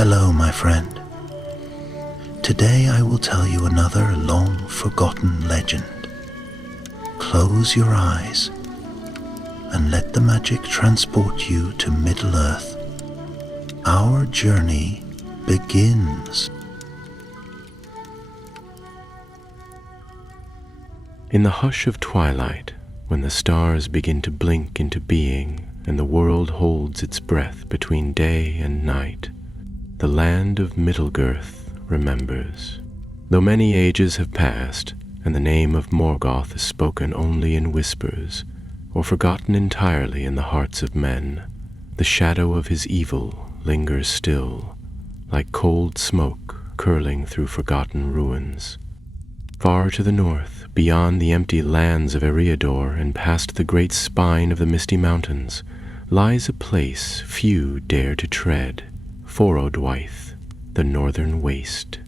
Hello, my friend. Today I will tell you another long-forgotten legend. Close your eyes and let the magic transport you to Middle-earth. Our journey begins. In the hush of twilight, when the stars begin to blink into being and the world holds its breath between day and night, the land of Middle-earth remembers. Though many ages have passed, and the name of Morgoth is spoken only in whispers, or forgotten entirely in the hearts of men, the shadow of his evil lingers still, like cold smoke curling through forgotten ruins. Far to the north, beyond the empty lands of Eriador and past the great spine of the misty mountains, lies a place few dare to tread, Forodwaith, the northern waste.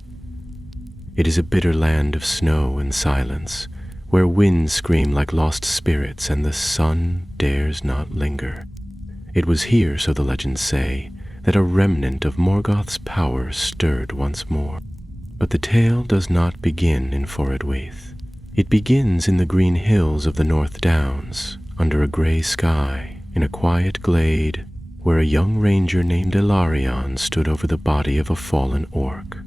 It is a bitter land of snow and silence, where winds scream like lost spirits and the sun dares not linger. It was here, so the legends say, that a remnant of Morgoth's power stirred once more. But the tale does not begin in Forodwaith. It begins in the green hills of the North Downs, under a grey sky, in a quiet glade, where a young ranger named Ilarion stood over the body of a fallen orc.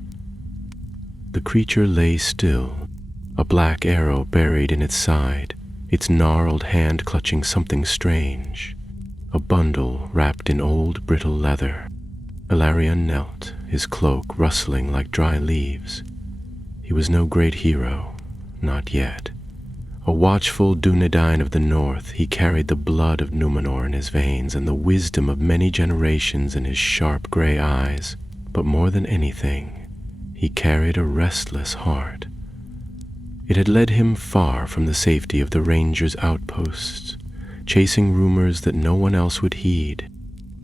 The creature lay still, a black arrow buried in its side, its gnarled hand clutching something strange, a bundle wrapped in old brittle leather. Ilarion knelt, his cloak rustling like dry leaves. He was no great hero, not yet. A watchful Dunedain of the north, he carried the blood of Numenor in his veins and the wisdom of many generations in his sharp gray eyes. But more than anything, he carried a restless heart. It had led him far from the safety of the rangers' outposts, chasing rumors that no one else would heed.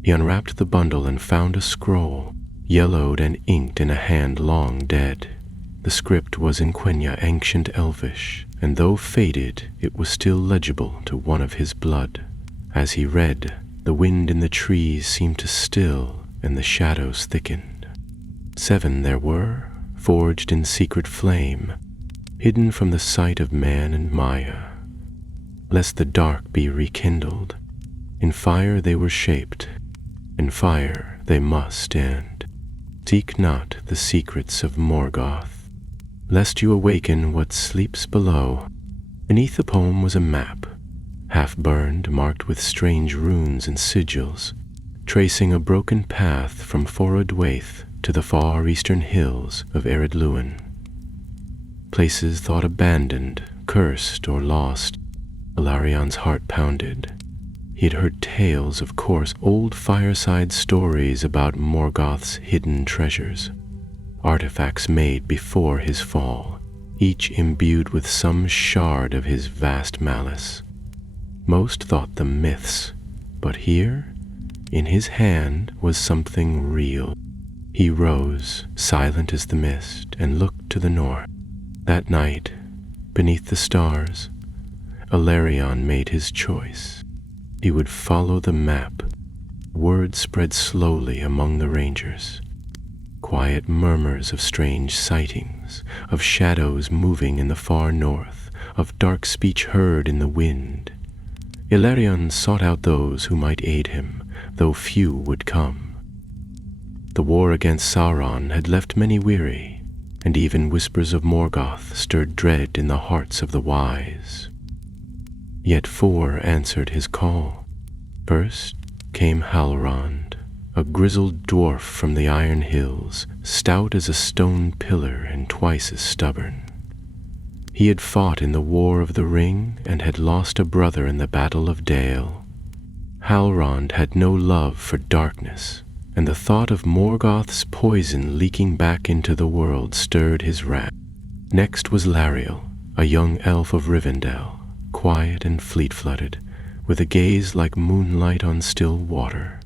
He unwrapped the bundle and found a scroll, yellowed and inked in a hand long dead. The script was in Quenya ancient Elvish, and though faded, it was still legible to one of his blood. As he read, the wind in the trees seemed to still, and the shadows thickened. 7 there were, forged in secret flame, hidden from the sight of man and Maya. Lest the dark be rekindled, in fire they were shaped, in fire they must end. Seek not the secrets of Morgoth, lest you awaken what sleeps below. Beneath the poem was a map, half-burned, marked with strange runes and sigils, tracing a broken path from Forodwaith to the far eastern hills of Eredluin. Places thought abandoned, cursed, or lost. Ilarion's heart pounded. He had heard tales of coarse, old fireside stories about Morgoth's hidden treasures, artifacts made before his fall, each imbued with some shard of his vast malice. Most thought them myths, but here, in his hand, was something real. He rose, silent as the mist, and looked to the north. That night, beneath the stars, Ilarion made his choice. He would follow the map. Word spread slowly among the rangers. Quiet murmurs of strange sightings, of shadows moving in the far north, of dark speech heard in the wind. Ilarion sought out those who might aid him, though few would come. The war against Sauron had left many weary, and even whispers of Morgoth stirred dread in the hearts of the wise. Yet 4 answered his call. First came Halrond, a grizzled dwarf from the Iron Hills, stout as a stone pillar and twice as stubborn. He had fought in the War of the Ring and had lost a brother in the Battle of Dale. Halrond had no love for darkness, and the thought of Morgoth's poison leaking back into the world stirred his wrath. Next was Lariel, a young elf of Rivendell, quiet and fleet-footed, with a gaze like moonlight on still water.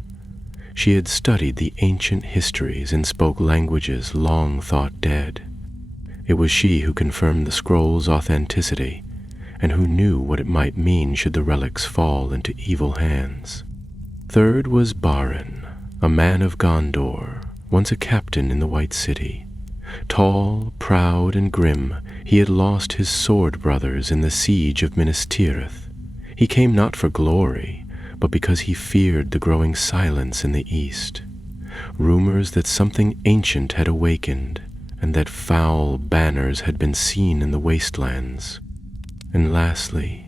She had studied the ancient histories and spoke languages long thought dead. It was she who confirmed the scroll's authenticity, and who knew what it might mean should the relics fall into evil hands. Third was Barin, a man of Gondor, once a captain in the White City. Tall, proud, and grim, he had lost his sword brothers in the siege of Minas Tirith. He came not for glory, but because he feared the growing silence in the east. Rumors that something ancient had awakened, and that foul banners had been seen in the wastelands. And lastly,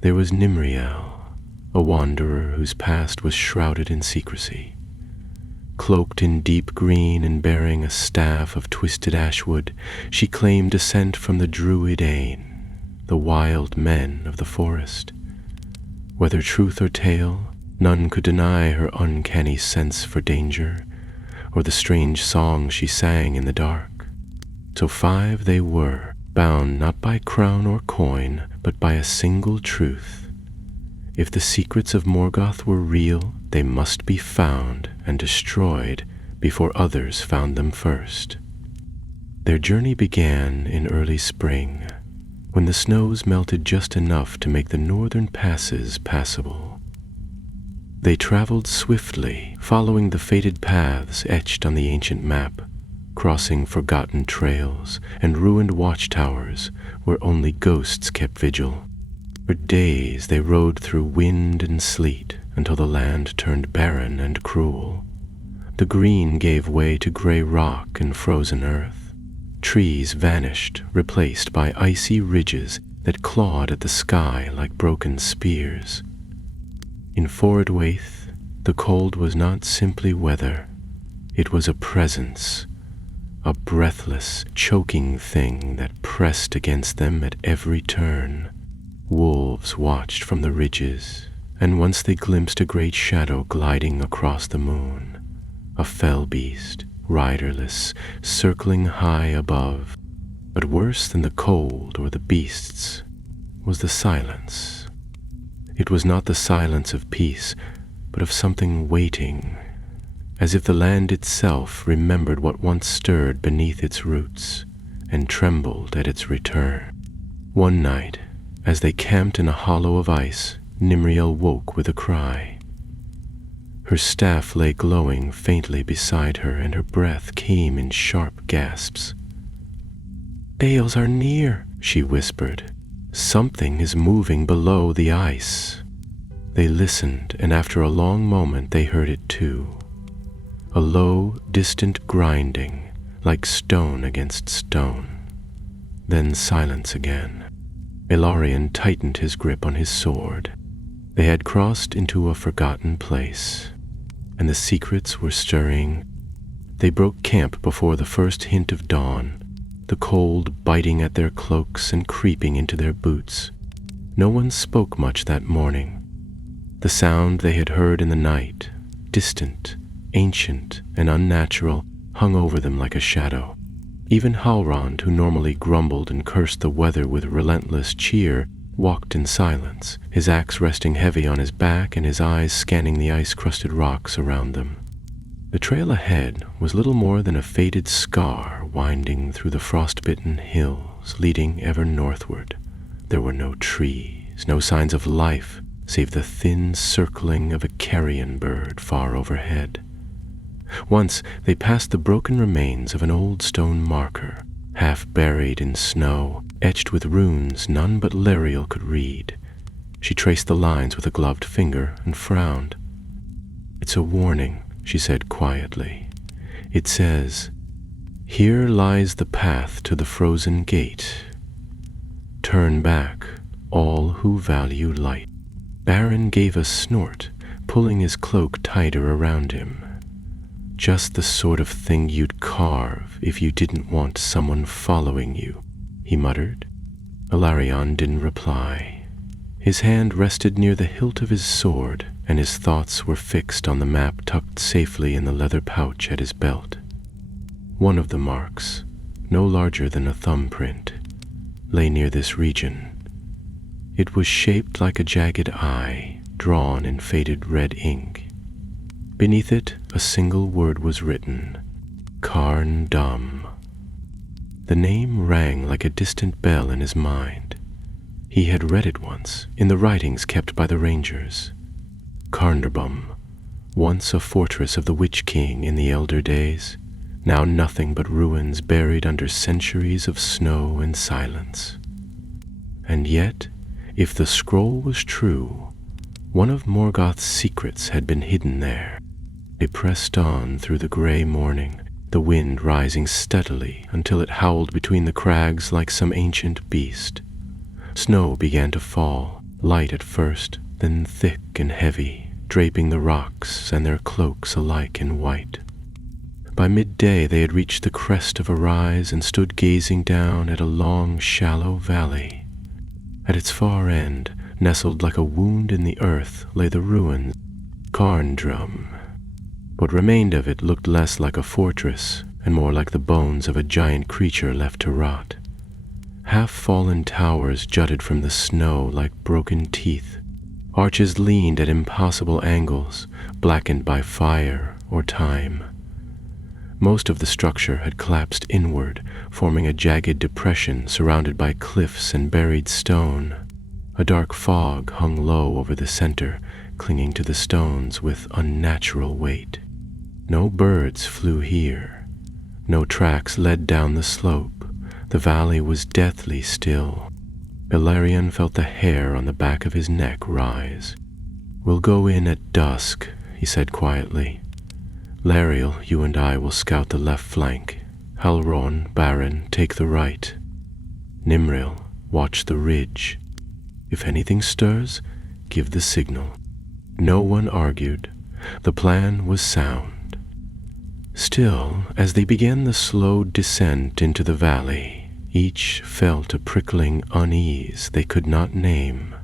there was Nimriel, a wanderer whose past was shrouded in secrecy. Cloaked in deep green and bearing a staff of twisted ashwood, she claimed descent from the Druid Ain, the wild men of the forest. Whether truth or tale, none could deny her uncanny sense for danger, or the strange songs she sang in the dark. So 5 they were, bound not by crown or coin, but by a single truth. If the secrets of Morgoth were real, they must be found and destroyed before others found them first. Their journey began in early spring, when the snows melted just enough to make the northern passes passable. They traveled swiftly, following the fated paths etched on the ancient map, crossing forgotten trails and ruined watchtowers where only ghosts kept vigil. For days they rode through wind and sleet until the land turned barren and cruel. The green gave way to gray rock and frozen earth. Trees vanished, replaced by icy ridges that clawed at the sky like broken spears. In Forodwaith, the cold was not simply weather. It was a presence, a breathless, choking thing that pressed against them at every turn. Wolves watched from the ridges, and once they glimpsed a great shadow gliding across the moon, a fell beast, riderless, circling high above. But worse than the cold or the beasts was the silence. It was not the silence of peace, but of something waiting, as if the land itself remembered what once stirred beneath its roots and trembled at its return. One night, as they camped in a hollow of ice, Nimriel woke with a cry. Her staff lay glowing faintly beside her, and her breath came in sharp gasps. "Bales are near," she whispered. "Something is moving below the ice." They listened, and after a long moment they heard it too. A low, distant grinding, like stone against stone. Then silence again. Elarion tightened his grip on his sword. They had crossed into a forgotten place, and the secrets were stirring. They broke camp before the first hint of dawn, the cold biting at their cloaks and creeping into their boots. No one spoke much that morning. The sound they had heard in the night, distant, ancient, and unnatural, hung over them like a shadow. Even Halrond, who normally grumbled and cursed the weather with relentless cheer, walked in silence, his axe resting heavy on his back and his eyes scanning the ice-crusted rocks around them. The trail ahead was little more than a faded scar winding through the frost-bitten hills, leading ever northward. There were no trees, no signs of life, save the thin circling of a carrion bird far overhead. Once they passed the broken remains of an old stone marker, half buried in snow, etched with runes none but Lariel could read. She traced the lines with a gloved finger and frowned. "It's a warning," she said quietly. "It says, 'Here lies the path to the frozen gate. Turn back, all who value light.'" Baron gave a snort, pulling his cloak tighter around him. "Just the sort of thing you'd carve if you didn't want someone following you," he muttered. Elarion didn't reply. His hand rested near the hilt of his sword, and his thoughts were fixed on the map tucked safely in the leather pouch at his belt. One of the marks, no larger than a thumbprint, lay near this region. It was shaped like a jagged eye, drawn in faded red ink. Beneath it, a single word was written, Carn Dum. The name rang like a distant bell in his mind. He had read it once, in the writings kept by the rangers. Carnderbum, once a fortress of the Witch King in the elder days, now nothing but ruins buried under centuries of snow and silence. And yet, if the scroll was true, one of Morgoth's secrets had been hidden there. They pressed on through the gray morning, the wind rising steadily until it howled between the crags like some ancient beast. Snow began to fall, light at first, then thick and heavy, draping the rocks and their cloaks alike in white. By midday they had reached the crest of a rise and stood gazing down at a long, shallow valley. At its far end, nestled like a wound in the earth, lay the ruins, Carndrum. What remained of it looked less like a fortress and more like the bones of a giant creature left to rot. Half-fallen towers jutted from the snow like broken teeth. Arches leaned at impossible angles, blackened by fire or time. Most of the structure had collapsed inward, forming a jagged depression surrounded by cliffs and buried stone. A dark fog hung low over the center, clinging to the stones with unnatural weight. No birds flew here. No tracks led down the slope. The valley was deathly still. Ilarion felt the hair on the back of his neck rise. "We'll go in at dusk," he said quietly. "Lariel, you and I will scout the left flank. Halron, Baron, take the right. Nimril, watch the ridge. If anything stirs, give the signal." No one argued. The plan was sound. Still, as they began the slow descent into the valley, each felt a prickling unease they could not name.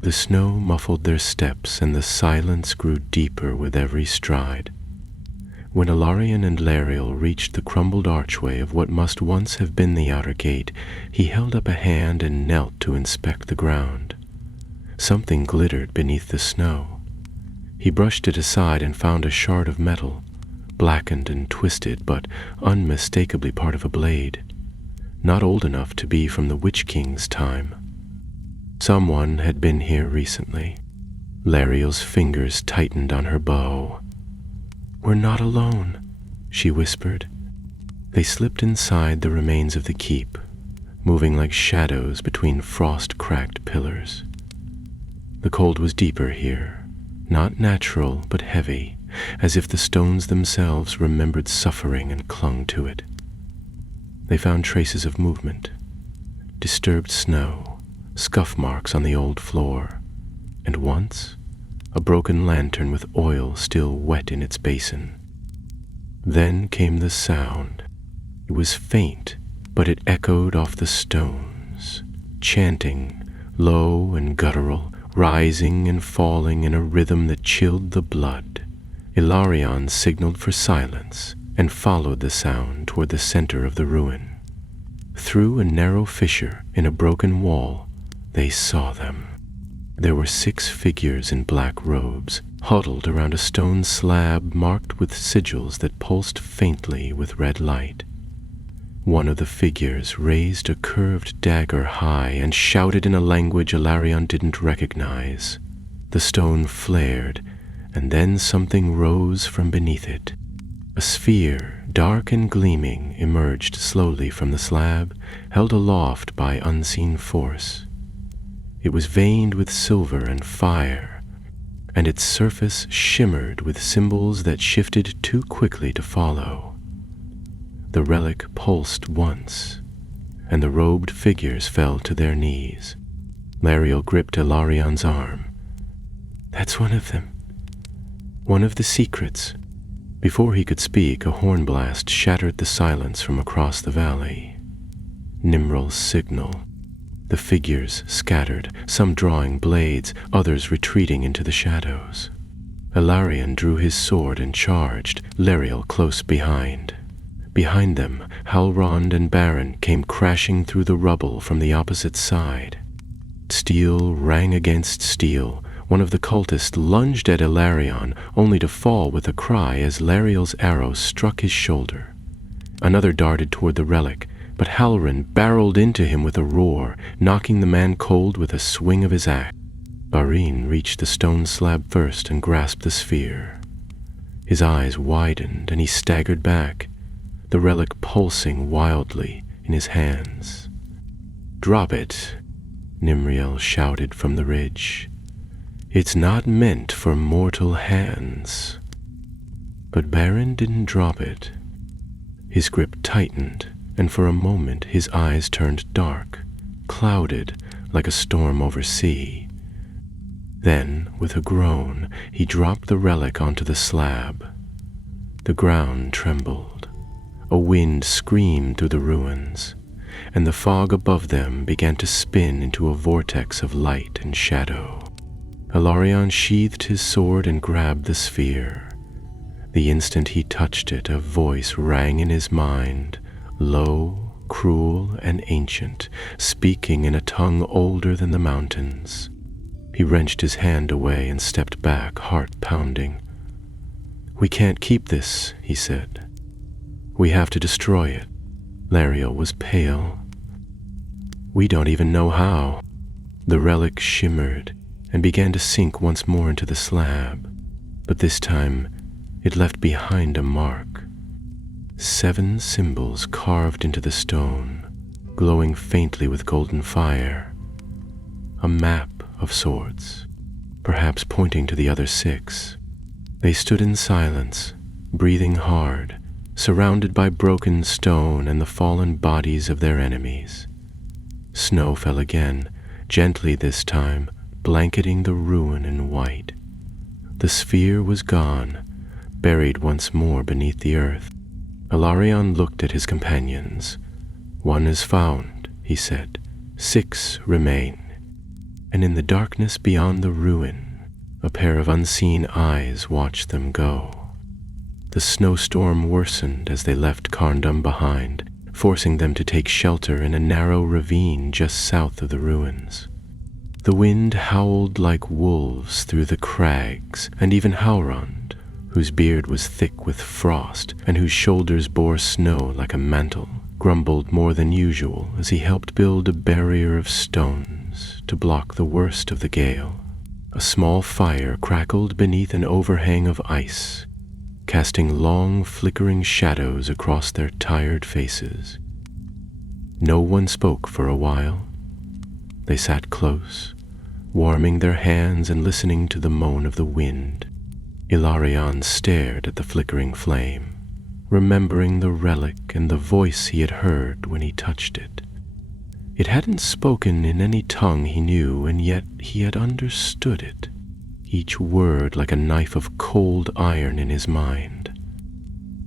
The snow muffled their steps, and the silence grew deeper with every stride. When Ilarion and Lariel reached the crumbled archway of what must once have been the outer gate, he held up a hand and knelt to inspect the ground. Something glittered beneath the snow. He brushed it aside and found a shard of metal, blackened and twisted, but unmistakably part of a blade, not old enough to be from the Witch King's time. Someone had been here recently. Lariel's fingers tightened on her bow. "We're not alone," she whispered. They slipped inside the remains of the keep, moving like shadows between frost-cracked pillars. The cold was deeper here, not natural but heavy, as if the stones themselves remembered suffering and clung to it. They found traces of movement, disturbed snow, scuff marks on the old floor, and once, a broken lantern with oil still wet in its basin. Then came the sound. It was faint, but it echoed off the stones, chanting, low and guttural, rising and falling in a rhythm that chilled the blood. Ilarion signaled for silence and followed the sound toward the center of the ruin. Through a narrow fissure in a broken wall, they saw them. There were 6 figures in black robes, huddled around a stone slab marked with sigils that pulsed faintly with red light. One of the figures raised a curved dagger high and shouted in a language Ilarion didn't recognize. The stone flared, and then something rose from beneath it. A sphere, dark and gleaming, emerged slowly from the slab, held aloft by unseen force. It was veined with silver and fire, and its surface shimmered with symbols that shifted too quickly to follow. The relic pulsed once, and the robed figures fell to their knees. Lariel gripped Ilarion's arm. "That's one of them. One of the secrets." Before he could speak, a horn blast shattered the silence from across the valley. Nimril's signal. The figures scattered, some drawing blades, others retreating into the shadows. Ilarion drew his sword and charged, Lariel close behind. Behind them, Halrond and Baron came crashing through the rubble from the opposite side. Steel rang against steel. One of the cultists lunged at Ilarion, only to fall with a cry as Lariel's arrow struck his shoulder. Another darted toward the relic, but Halron barreled into him with a roar, knocking the man cold with a swing of his axe. Barin reached the stone slab first and grasped the sphere. His eyes widened and he staggered back, the relic pulsing wildly in his hands. "Drop it," Nimriel shouted from the ridge. "It's not meant for mortal hands." But Barin didn't drop it. His grip tightened, and for a moment his eyes turned dark, clouded like a storm over sea. Then, with a groan, he dropped the relic onto the slab. The ground trembled. A wind screamed through the ruins, and the fog above them began to spin into a vortex of light and shadow. Ilarion sheathed his sword and grabbed the sphere. The instant he touched it, a voice rang in his mind, low, cruel, and ancient, speaking in a tongue older than the mountains. He wrenched his hand away and stepped back, heart pounding. "We can't keep this," he said. "We have to destroy it." Lariel was pale. "We don't even know how." The relic shimmered and began to sink once more into the slab, but this time it left behind a mark. 7 symbols carved into the stone, glowing faintly with golden fire. A map of sorts, perhaps pointing to the other 6. They stood in silence, breathing hard, surrounded by broken stone and the fallen bodies of their enemies. Snow fell again, gently this time, blanketing the ruin in white. The sphere was gone, buried once more beneath the earth. Ilarion looked at his companions. "One is found," he said. 6 remain. And in the darkness beyond the ruin, a pair of unseen eyes watched them go. The snowstorm worsened as they left Carndum behind, forcing them to take shelter in a narrow ravine just south of the ruins. The wind howled like wolves through the crags, and even Howrond, whose beard was thick with frost and whose shoulders bore snow like a mantle, grumbled more than usual as he helped build a barrier of stones to block the worst of the gale. A small fire crackled beneath an overhang of ice, casting long flickering shadows across their tired faces. No one spoke for a while. They sat close, warming their hands and listening to the moan of the wind. Ilarion stared at the flickering flame, remembering the relic and the voice he had heard when he touched it. It hadn't spoken in any tongue he knew, and yet he had understood it, each word like a knife of cold iron in his mind.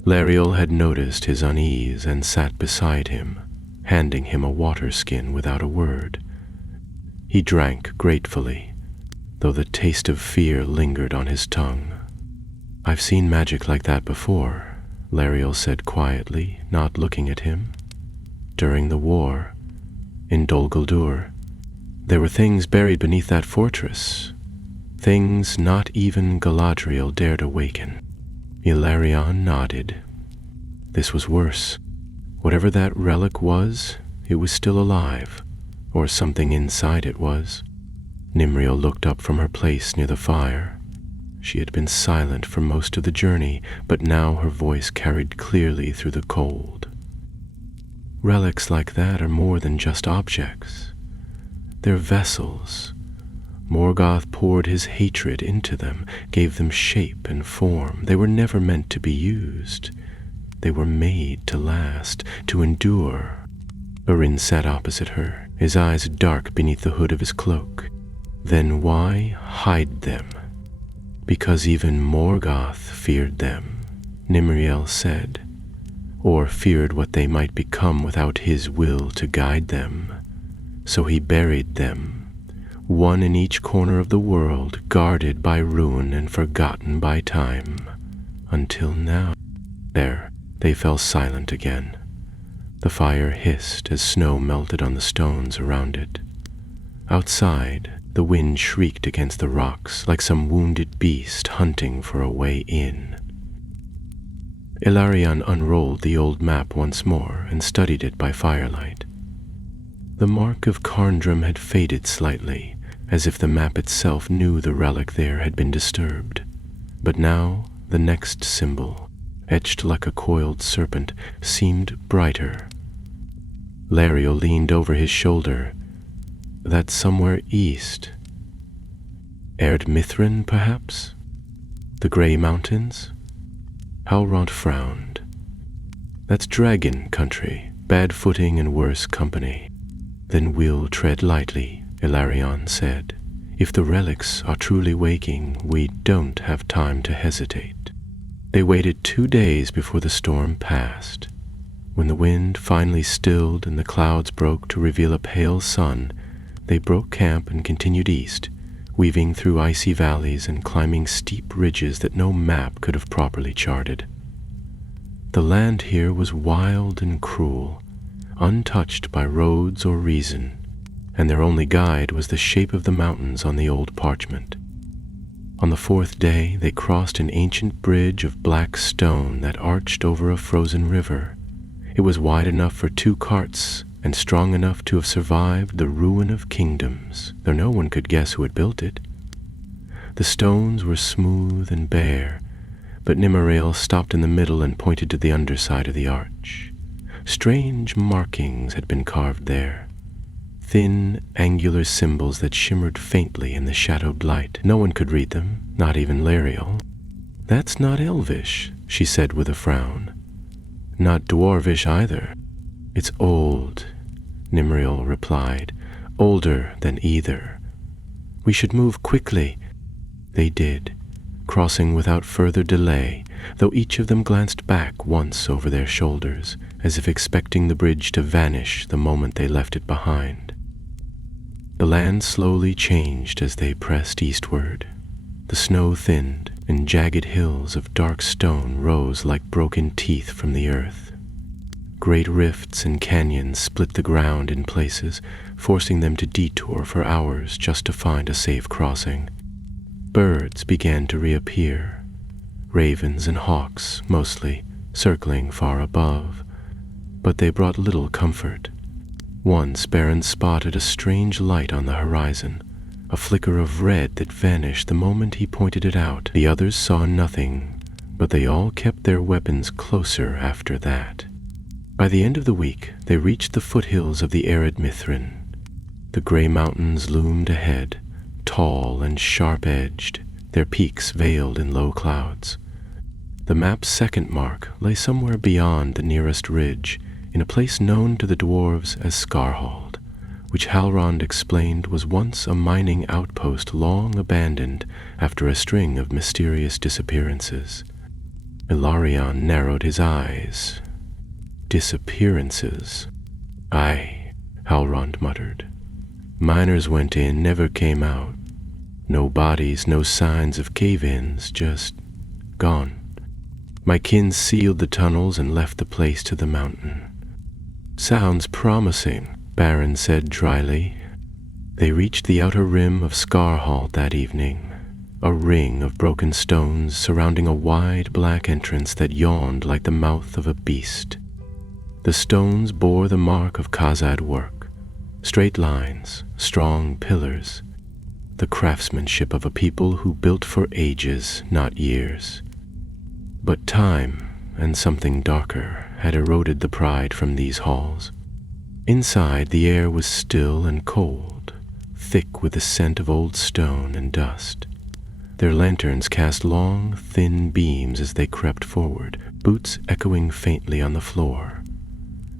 Lariel had noticed his unease and sat beside him, handing him a water skin without a word. He drank gratefully, though the taste of fear lingered on his tongue. "I've seen magic like that before," Lariel said quietly, not looking at him. "During the war, in Dol Guldur, there were things buried beneath that fortress, things not even Galadriel dared awaken." Ilarion nodded. This was worse. Whatever that relic was, it was still alive, or something inside it was. Nimriel looked up from her place near the fire. She had been silent for most of the journey, but now her voice carried clearly through the cold. Relics like that are more than just objects. They're vessels. Morgoth poured his hatred into them, gave them shape and form. They were never meant to be used. They were made to last, to endure. Arin sat opposite her, his eyes dark beneath the hood of his cloak. Then why hide them? Because even Morgoth feared them, Nimriel said, or feared what they might become without his will to guide them. So he buried them, one in each corner of the world, guarded by ruin and forgotten by time, until now. There, they fell silent again. The fire hissed as snow melted on the stones around it. Outside, the wind shrieked against the rocks like some wounded beast hunting for a way in. Ilarion unrolled the old map once more and studied it by firelight. The mark of Carndrum had faded slightly, as if the map itself knew the relic there had been disturbed. But now the next symbol, etched like a coiled serpent, seemed brighter. Lariel leaned over his shoulder. That somewhere east. Erd Mithrin, perhaps? The Grey Mountains? Halrond frowned. That's dragon country, bad footing and worse company. Then we'll tread lightly, Ilarion said. If the relics are truly waking, we don't have time to hesitate. They waited 2 days before the storm passed. When the wind finally stilled and the clouds broke to reveal a pale sun, they broke camp and continued east, weaving through icy valleys and climbing steep ridges that no map could have properly charted. The land here was wild and cruel, untouched by roads or reason, and their only guide was the shape of the mountains on the old parchment. On the 4th day, they crossed an ancient bridge of black stone that arched over a frozen river. It was wide enough for 2 carts and strong enough to have survived the ruin of kingdoms, though no one could guess who had built it. The stones were smooth and bare, but Nimarail stopped in the middle and pointed to the underside of the arch. Strange markings had been carved there, thin, angular symbols that shimmered faintly in the shadowed light. No one could read them, not even Lariel. "That's not Elvish," she said with a frown. "Not Dwarvish either. It's old," Nimrail replied, "older than either. We should move quickly." They did, crossing without further delay, though each of them glanced back once over their shoulders, as if expecting the bridge to vanish the moment they left it behind. The land slowly changed as they pressed eastward. The snow thinned, and jagged hills of dark stone rose like broken teeth from the earth. Great rifts and canyons split the ground in places, forcing them to detour for hours just to find a safe crossing. Birds began to reappear, ravens and hawks mostly, circling far above, but they brought little comfort. Once Baron spotted a strange light on the horizon, a flicker of red that vanished the moment he pointed it out. The others saw nothing, but they all kept their weapons closer after that. By the end of the week, they reached the foothills of the arid Mithrin. The gray mountains loomed ahead, tall and sharp-edged, their peaks veiled in low clouds. The map's second mark lay somewhere beyond the nearest ridge, in a place known to the dwarves as Skarhald, which Halrond explained was once a mining outpost long abandoned after a string of mysterious disappearances. Ilarion narrowed his eyes. "Disappearances?" "Aye," Halrond muttered. "Miners went in, never came out. No bodies, no signs of cave-ins, just gone. My kin sealed the tunnels and left the place to the mountain." "Sounds promising," Baron said dryly. They reached the outer rim of Skarhald that evening, a ring of broken stones surrounding a wide black entrance that yawned like the mouth of a beast. The stones bore the mark of Khazad work, straight lines, strong pillars, the craftsmanship of a people who built for ages, not years. But time, and something darker, had eroded the pride from these halls. Inside, the air was still and cold, thick with the scent of old stone and dust. Their lanterns cast long, thin beams as they crept forward, boots echoing faintly on the floor.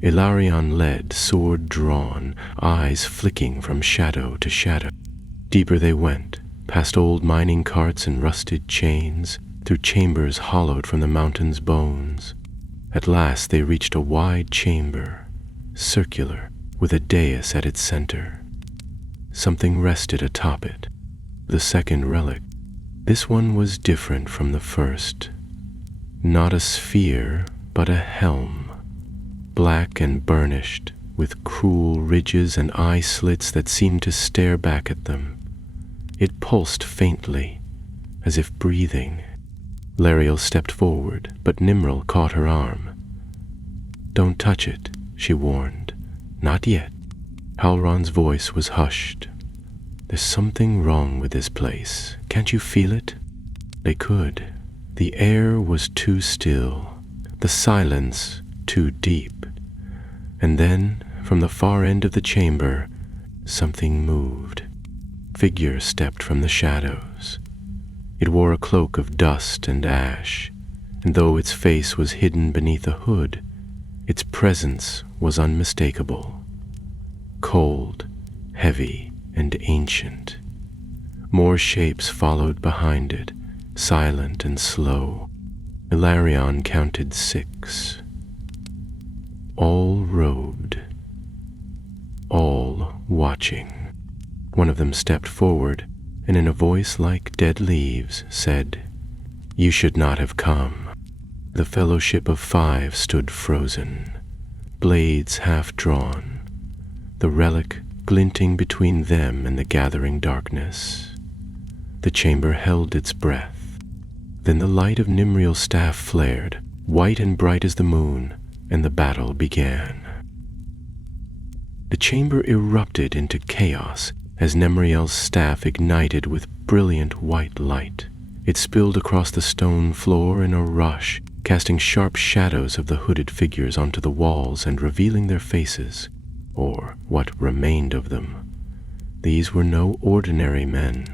Ilarion led, sword drawn, eyes flicking from shadow to shadow. Deeper they went, past old mining carts and rusted chains, through chambers hollowed from the mountain's bones. At last they reached a wide chamber, circular, with a dais at its center. Something rested atop it, the second relic. This one was different from the first. Not a sphere, but a helm, black and burnished, with cruel ridges and eye slits that seemed to stare back at them. It pulsed faintly, as if breathing. Lariel stepped forward, but Nimril caught her arm. "Don't touch it," she warned. "Not yet." Halron's voice was hushed. "There's something wrong with this place. Can't you feel it?" They could. The air was too still, the silence too deep. And then, from the far end of the chamber, something moved. Figure stepped from the shadows. It wore a cloak of dust and ash, and though its face was hidden beneath a hood, its presence was unmistakable. Cold, heavy, and ancient. More shapes followed behind it, silent and slow. Ilarion counted 6. All robed, all watching. One of them stepped forward, and in a voice like dead leaves said, "You should not have come." The Fellowship of 5 stood frozen, blades half drawn, the relic glinting between them and the gathering darkness. The chamber held its breath. Then the light of Nimriel's staff flared, white and bright as the moon, and the battle began. The chamber erupted into chaos as Nimriel's staff ignited with brilliant white light. It spilled across the stone floor in a rush, casting sharp shadows of the hooded figures onto the walls and revealing their faces, or what remained of them. These were no ordinary men.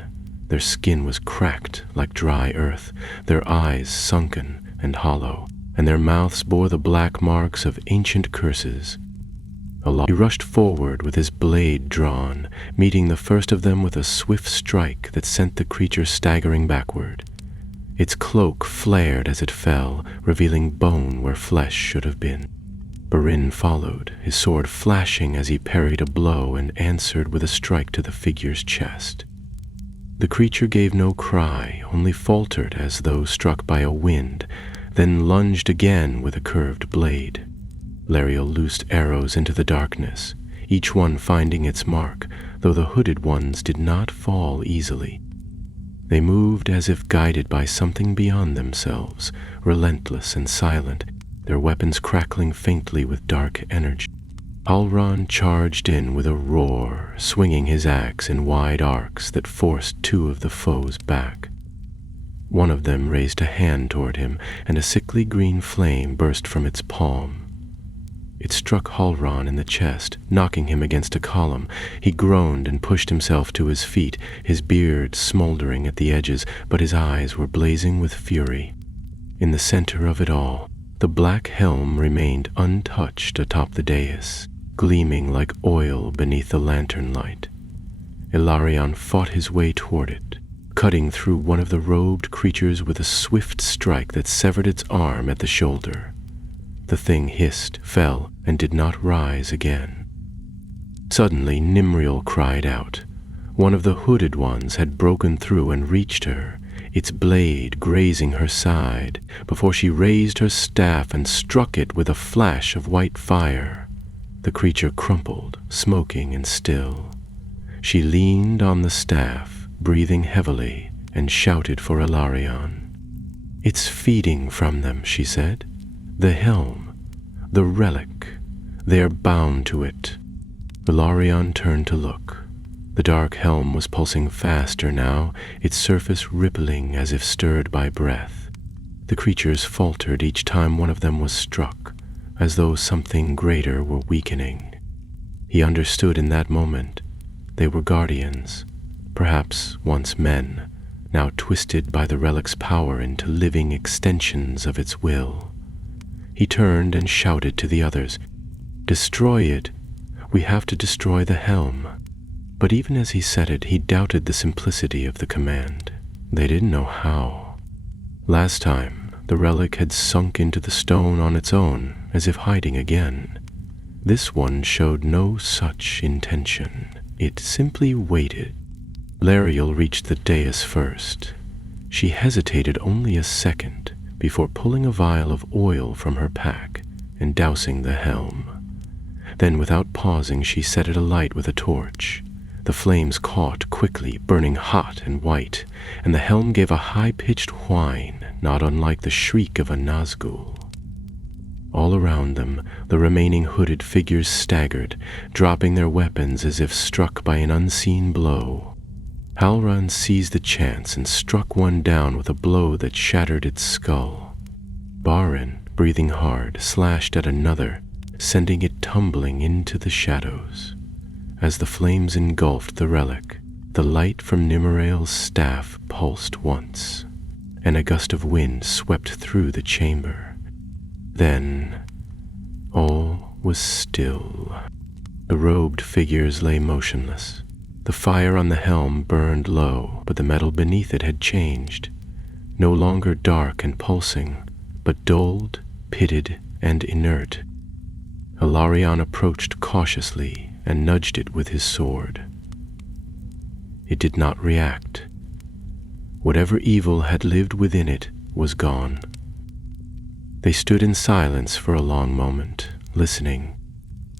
Their skin was cracked like dry earth, their eyes sunken and hollow, and their mouths bore the black marks of ancient curses. He rushed forward with his blade drawn, meeting the first of them with a swift strike that sent the creature staggering backward. Its cloak flared as it fell, revealing bone where flesh should have been. Barin followed, his sword flashing as he parried a blow and answered with a strike to the figure's chest. The creature gave no cry, only faltered as though struck by a wind, then lunged again with a curved blade. Lariel loosed arrows into the darkness, each one finding its mark, though the hooded ones did not fall easily. They moved as if guided by something beyond themselves, relentless and silent, their weapons crackling faintly with dark energy. Halron charged in with a roar, swinging his axe in wide arcs that forced 2 of the foes back. One of them raised a hand toward him, and a sickly green flame burst from its palm. It struck Halron in the chest, knocking him against a column. He groaned and pushed himself to his feet, his beard smoldering at the edges, but his eyes were blazing with fury. In the center of it all, the black helm remained untouched atop the dais, gleaming like oil beneath the lantern light. Ilarion fought his way toward it, cutting through one of the robed creatures with a swift strike that severed its arm at the shoulder. The thing hissed, fell, and did not rise again. Suddenly Nimriel cried out. One of the hooded ones had broken through and reached her, its blade grazing her side, before she raised her staff and struck it with a flash of white fire. The creature crumpled, smoking and still. She leaned on the staff, breathing heavily, and shouted for Ilarion. "It's feeding from them," she said. "The helm, the relic, they are bound to it." Ilarion turned to look. The dark helm was pulsing faster now, its surface rippling as if stirred by breath. The creatures faltered each time one of them was struck, as though something greater were weakening. He understood in that moment. They were guardians, perhaps once men, now twisted by the relic's power into living extensions of its will. He turned and shouted to the others, "Destroy it! We have to destroy the helm." But even as he said it, he doubted the simplicity of the command. They didn't know how. Last time, the relic had sunk into the stone on its own, as if hiding again. This one showed no such intention. It simply waited. Lariel reached the dais first. She hesitated only a second before pulling a vial of oil from her pack and dousing the helm. Then, without pausing, she set it alight with a torch. The flames caught quickly, burning hot and white, and the helm gave a high-pitched whine, not unlike the shriek of a Nazgul. All around them, the remaining hooded figures staggered, dropping their weapons as if struck by an unseen blow. Halron seized the chance and struck one down with a blow that shattered its skull. Barin, breathing hard, slashed at another, sending it tumbling into the shadows. As the flames engulfed the relic, the light from Nimrael's staff pulsed once, and a gust of wind swept through the chamber. Then all was still. The robed figures lay motionless. The fire on the helm burned low, but the metal beneath it had changed. No longer dark and pulsing, but dulled, pitted, and inert. Ilarion approached cautiously and nudged it with his sword. It did not react. Whatever evil had lived within it was gone. They stood in silence for a long moment, listening.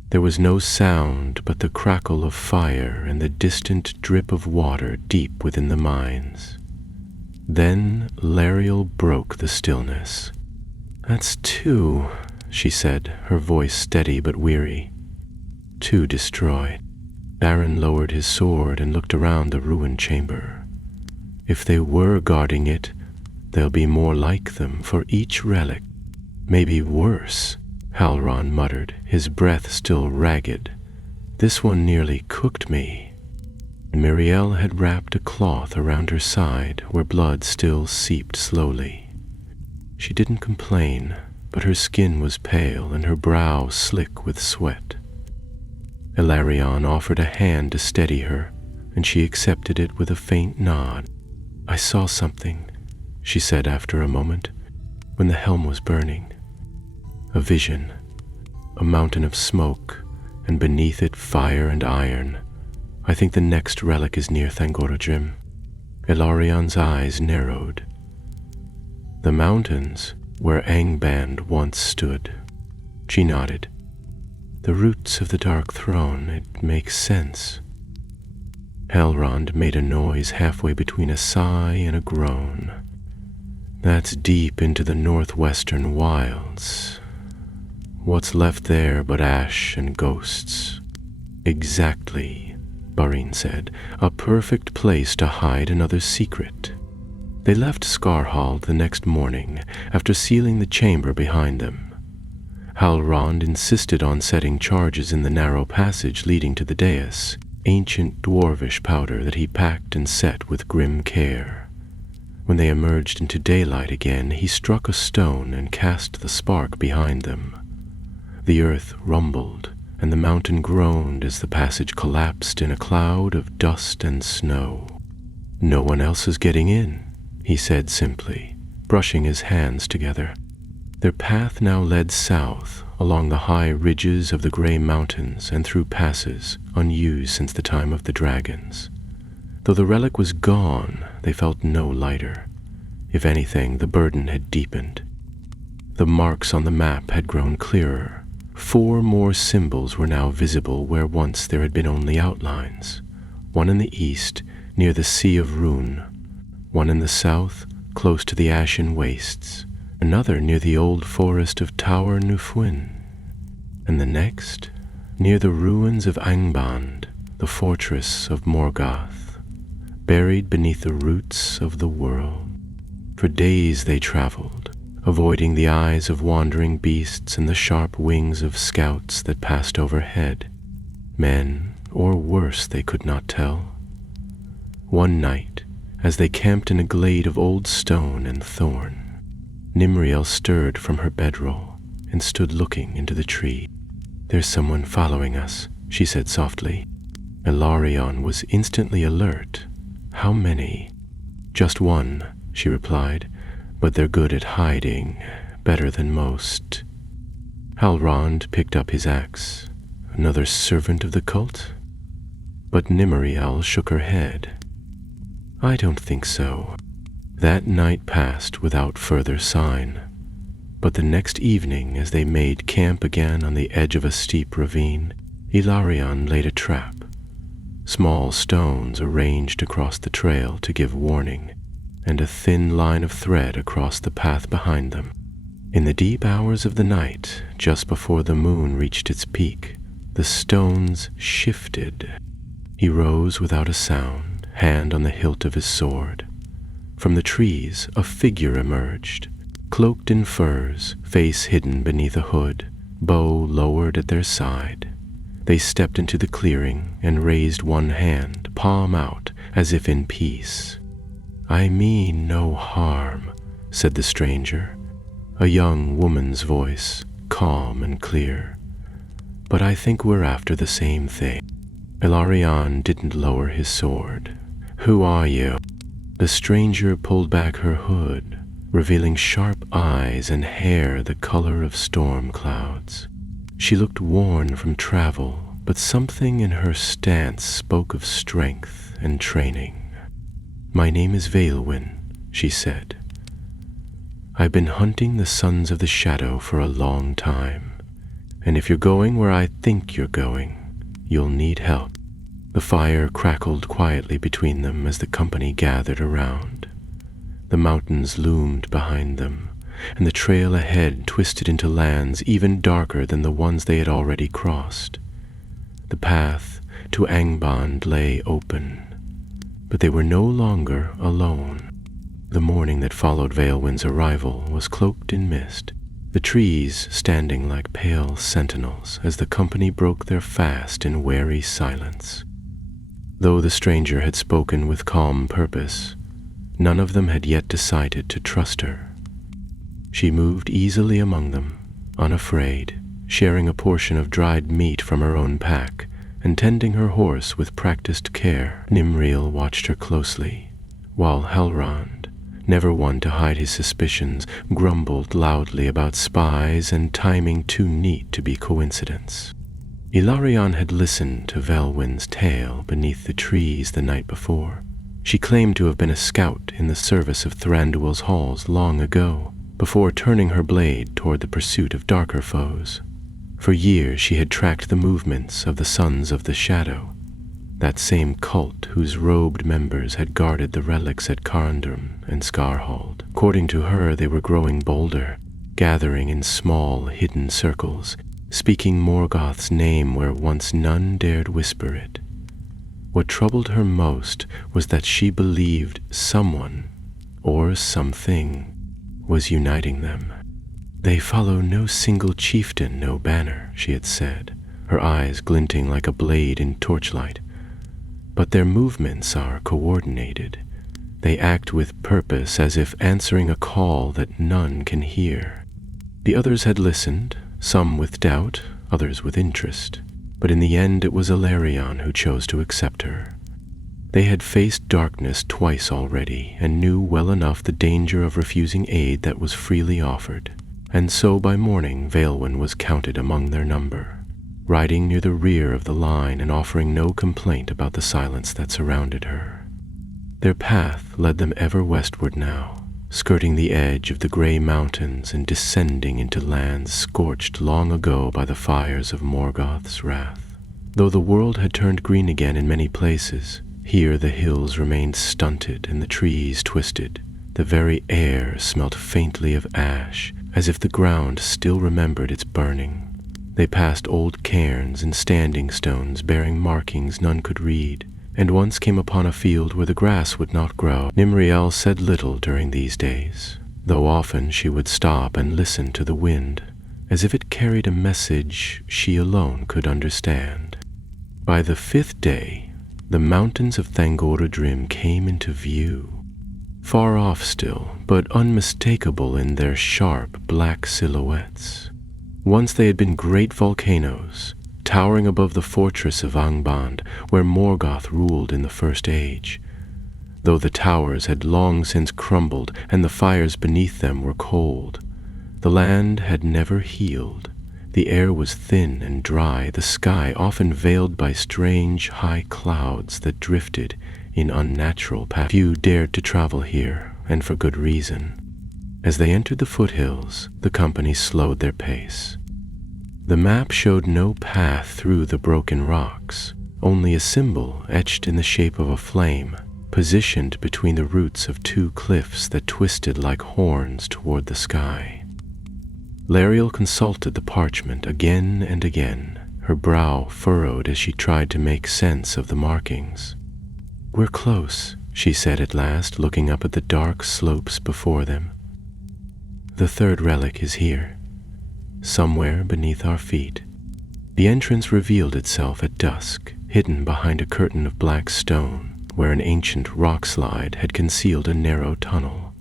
There was no sound but the crackle of fire and the distant drip of water deep within the mines. Then Lariel broke the stillness. "That's two," she said, her voice steady but weary. "Two destroyed." Barin lowered his sword and looked around the ruined chamber. "If they were guarding it, there'll be more like them for each relic. Maybe worse," Halron muttered, his breath still ragged. "This one nearly cooked me." Miriel had wrapped a cloth around her side where blood still seeped slowly. She didn't complain, but her skin was pale and her brow slick with sweat. Ilarion offered a hand to steady her, and she accepted it with a faint nod. "I saw something," she said after a moment, "when the helm was burning. A vision, a mountain of smoke, and beneath it fire and iron. I think the next relic is near Thangorodrim." Ilarion's eyes narrowed. "The mountains where Angband once stood." She nodded. "The roots of the Dark Throne, it makes sense." Halrond made a noise halfway between a sigh and a groan. "That's deep into the northwestern wilds. What's left there but ash and ghosts?" "Exactly," Barin said. "A perfect place to hide another secret." They left Skarhald the next morning, after sealing the chamber behind them. Halrond insisted on setting charges in the narrow passage leading to the dais, ancient dwarvish powder that he packed and set with grim care. When they emerged into daylight again, he struck a stone and cast the spark behind them. The earth rumbled, and the mountain groaned as the passage collapsed in a cloud of dust and snow. "No one else is getting in," he said simply, brushing his hands together. Their path now led south, along the high ridges of the gray mountains and through passes unused since the time of the dragons. Though the relic was gone, they felt no lighter. If anything, the burden had deepened. The marks on the map had grown clearer. 4 more symbols were now visible where once there had been only outlines. One in the east, near the Sea of Rune. One in the south, close to the Ashen Wastes. Another near the old forest of Tower Nufwin. And the next, near the ruins of Angband, the fortress of Morgoth, buried beneath the roots of the world. For days they traveled, avoiding the eyes of wandering beasts and the sharp wings of scouts that passed overhead. Men, or worse, they could not tell. One night, as they camped in a glade of old stone and thorn, Nimriel stirred from her bedroll and stood looking into the tree. "There's someone following us," she said softly. Ilarion was instantly alert. "How many?" "Just one," she replied, "but they're good at hiding, better than most." Halrond picked up his axe. "Another servant of the cult?" But Nimriel shook her head. "I don't think so." That night passed without further sign. But the next evening, as they made camp again on the edge of a steep ravine, Ilarion laid a trap. Small stones arranged across the trail to give warning, and a thin line of thread across the path behind them. In the deep hours of the night, just before the moon reached its peak, the stones shifted. He rose without a sound hand on the hilt of his sword. From the trees, a figure emerged, cloaked in furs, face hidden beneath a hood, bow lowered at their side. They stepped into the clearing and raised one hand, palm out, as if in peace. "I mean no harm," said the stranger, a young woman's voice, calm and clear. "But I think we're after the same thing." Ilarion didn't lower his sword. "Who are you?" The stranger pulled back her hood, revealing sharp eyes and hair the color of storm clouds. She looked worn from travel, but something in her stance spoke of strength and training. "My name is Vaelwyn," she said. "I've been hunting the Sons of the Shadow for a long time, and if you're going where I think you're going, you'll need help." The fire crackled quietly between them as the company gathered around. The mountains loomed behind them, and the trail ahead twisted into lands even darker than the ones they had already crossed. The path to Angband lay open, but they were no longer alone. The morning that followed Vaelwyn's arrival was cloaked in mist, the trees standing like pale sentinels as the company broke their fast in wary silence. Though the stranger had spoken with calm purpose, none of them had yet decided to trust her. She moved easily among them, unafraid, sharing a portion of dried meat from her own pack, and tending her horse with practiced care. Nimriel watched her closely, while Halrond, never one to hide his suspicions, grumbled loudly about spies and timing too neat to be coincidence. Ilarion had listened to Vaelwyn's tale beneath the trees the night before. She claimed to have been a scout in the service of Thranduil's halls long ago, before turning her blade toward the pursuit of darker foes. For years she had tracked the movements of the Sons of the Shadow, that same cult whose robed members had guarded the relics at Carndrum and Skarhold. According to her, they were growing bolder, gathering in small, hidden circles, speaking Morgoth's name where once none dared whisper it. What troubled her most was that she believed someone, or something, was uniting them. "They follow no single chieftain, no banner," she had said, her eyes glinting like a blade in torchlight. "But their movements are coordinated. They act with purpose, as if answering a call that none can hear." The others had listened, some with doubt, others with interest, but in the end it was Ilarion who chose to accept her. They had faced darkness twice already, and knew well enough the danger of refusing aid that was freely offered, and so by morning Vaelwyn was counted among their number, riding near the rear of the line and offering no complaint about the silence that surrounded her. Their path led them ever westward now, skirting the edge of the gray mountains and descending into lands scorched long ago by the fires of Morgoth's wrath. Though the world had turned green again in many places, here the hills remained stunted and the trees twisted. The very air smelt faintly of ash, as if the ground still remembered its burning. They passed old cairns and standing stones bearing markings none could read, and once came upon a field where the grass would not grow. Nimriel said little during these days, though often she would stop and listen to the wind, as if it carried a message she alone could understand. By the 5th day, the mountains of Thangorodrim came into view, far off still, but unmistakable in their sharp black silhouettes. Once they had been great volcanoes, towering above the fortress of Angband, where Morgoth ruled in the First Age. Though the towers had long since crumbled and the fires beneath them were cold, the land had never healed. The air was thin and dry, the sky often veiled by strange high clouds that drifted in unnatural paths. Few dared to travel here, and for good reason. As they entered the foothills, the company slowed their pace. The map showed no path through the broken rocks, only a symbol etched in the shape of a flame, positioned between the roots of two cliffs that twisted like horns toward the sky. Lariel consulted the parchment again and again, her brow furrowed as she tried to make sense of the markings. "We're close," she said at last, looking up at the dark slopes before them. "The third relic is here, somewhere beneath our feet." The entrance revealed itself at dusk, hidden behind a curtain of black stone, where an ancient rock slide had concealed a narrow tunnel.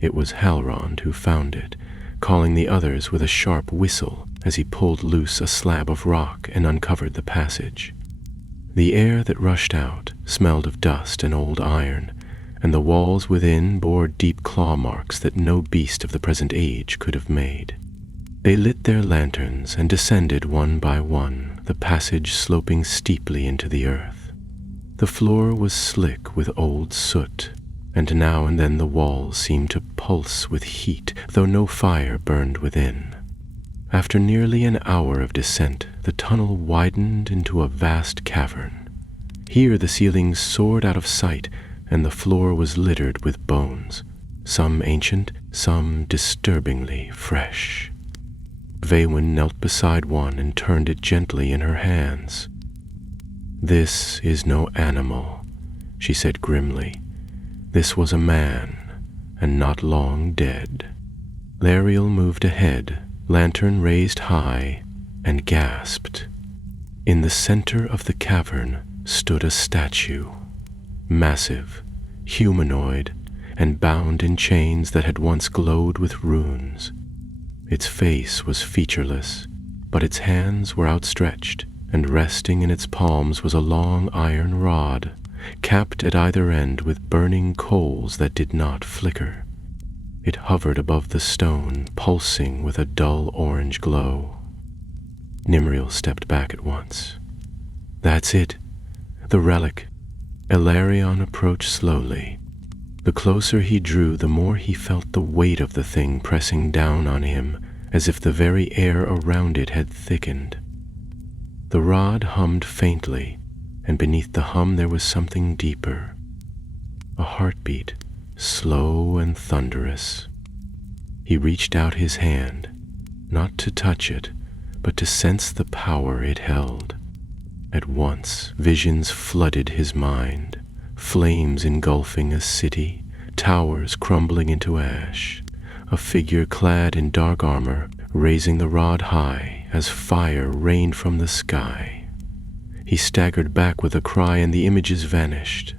It was Halrond who found it, calling the others with a sharp whistle as he pulled loose a slab of rock and uncovered the passage. The air that rushed out smelled of dust and old iron, and the walls within bore deep claw marks that no beast of the present age could have made. They lit their lanterns and descended one by one, the passage sloping steeply into the earth. The floor was slick with old soot, and now and then the walls seemed to pulse with heat, though no fire burned within. After nearly an hour of descent, the tunnel widened into a vast cavern. Here the ceilings soared out of sight, and the floor was littered with bones, some ancient, some disturbingly fresh. Vaewyn knelt beside one and turned it gently in her hands. "This is no animal," she said grimly. "This was a man, and not long dead." Lariel moved ahead, lantern raised high, and gasped. In the center of the cavern stood a statue, massive, humanoid, and bound in chains that had once glowed with runes. Its face was featureless, but its hands were outstretched, and resting in its palms was a long iron rod, capped at either end with burning coals that did not flicker. It hovered above the stone, pulsing with a dull orange glow. Nimriel stepped back at once. "That's it, the relic." Elarion approached slowly. The closer he drew, the more he felt the weight of the thing pressing down on him, as if the very air around it had thickened. The rod hummed faintly, and beneath the hum there was something deeper. A heartbeat, slow and thunderous. He reached out his hand, not to touch it, but to sense the power it held. At once, visions flooded his mind, flames engulfing a city, towers crumbling into ash, a figure clad in dark armor raising the rod high as fire rained from the sky. He staggered back with a cry, and the images vanished.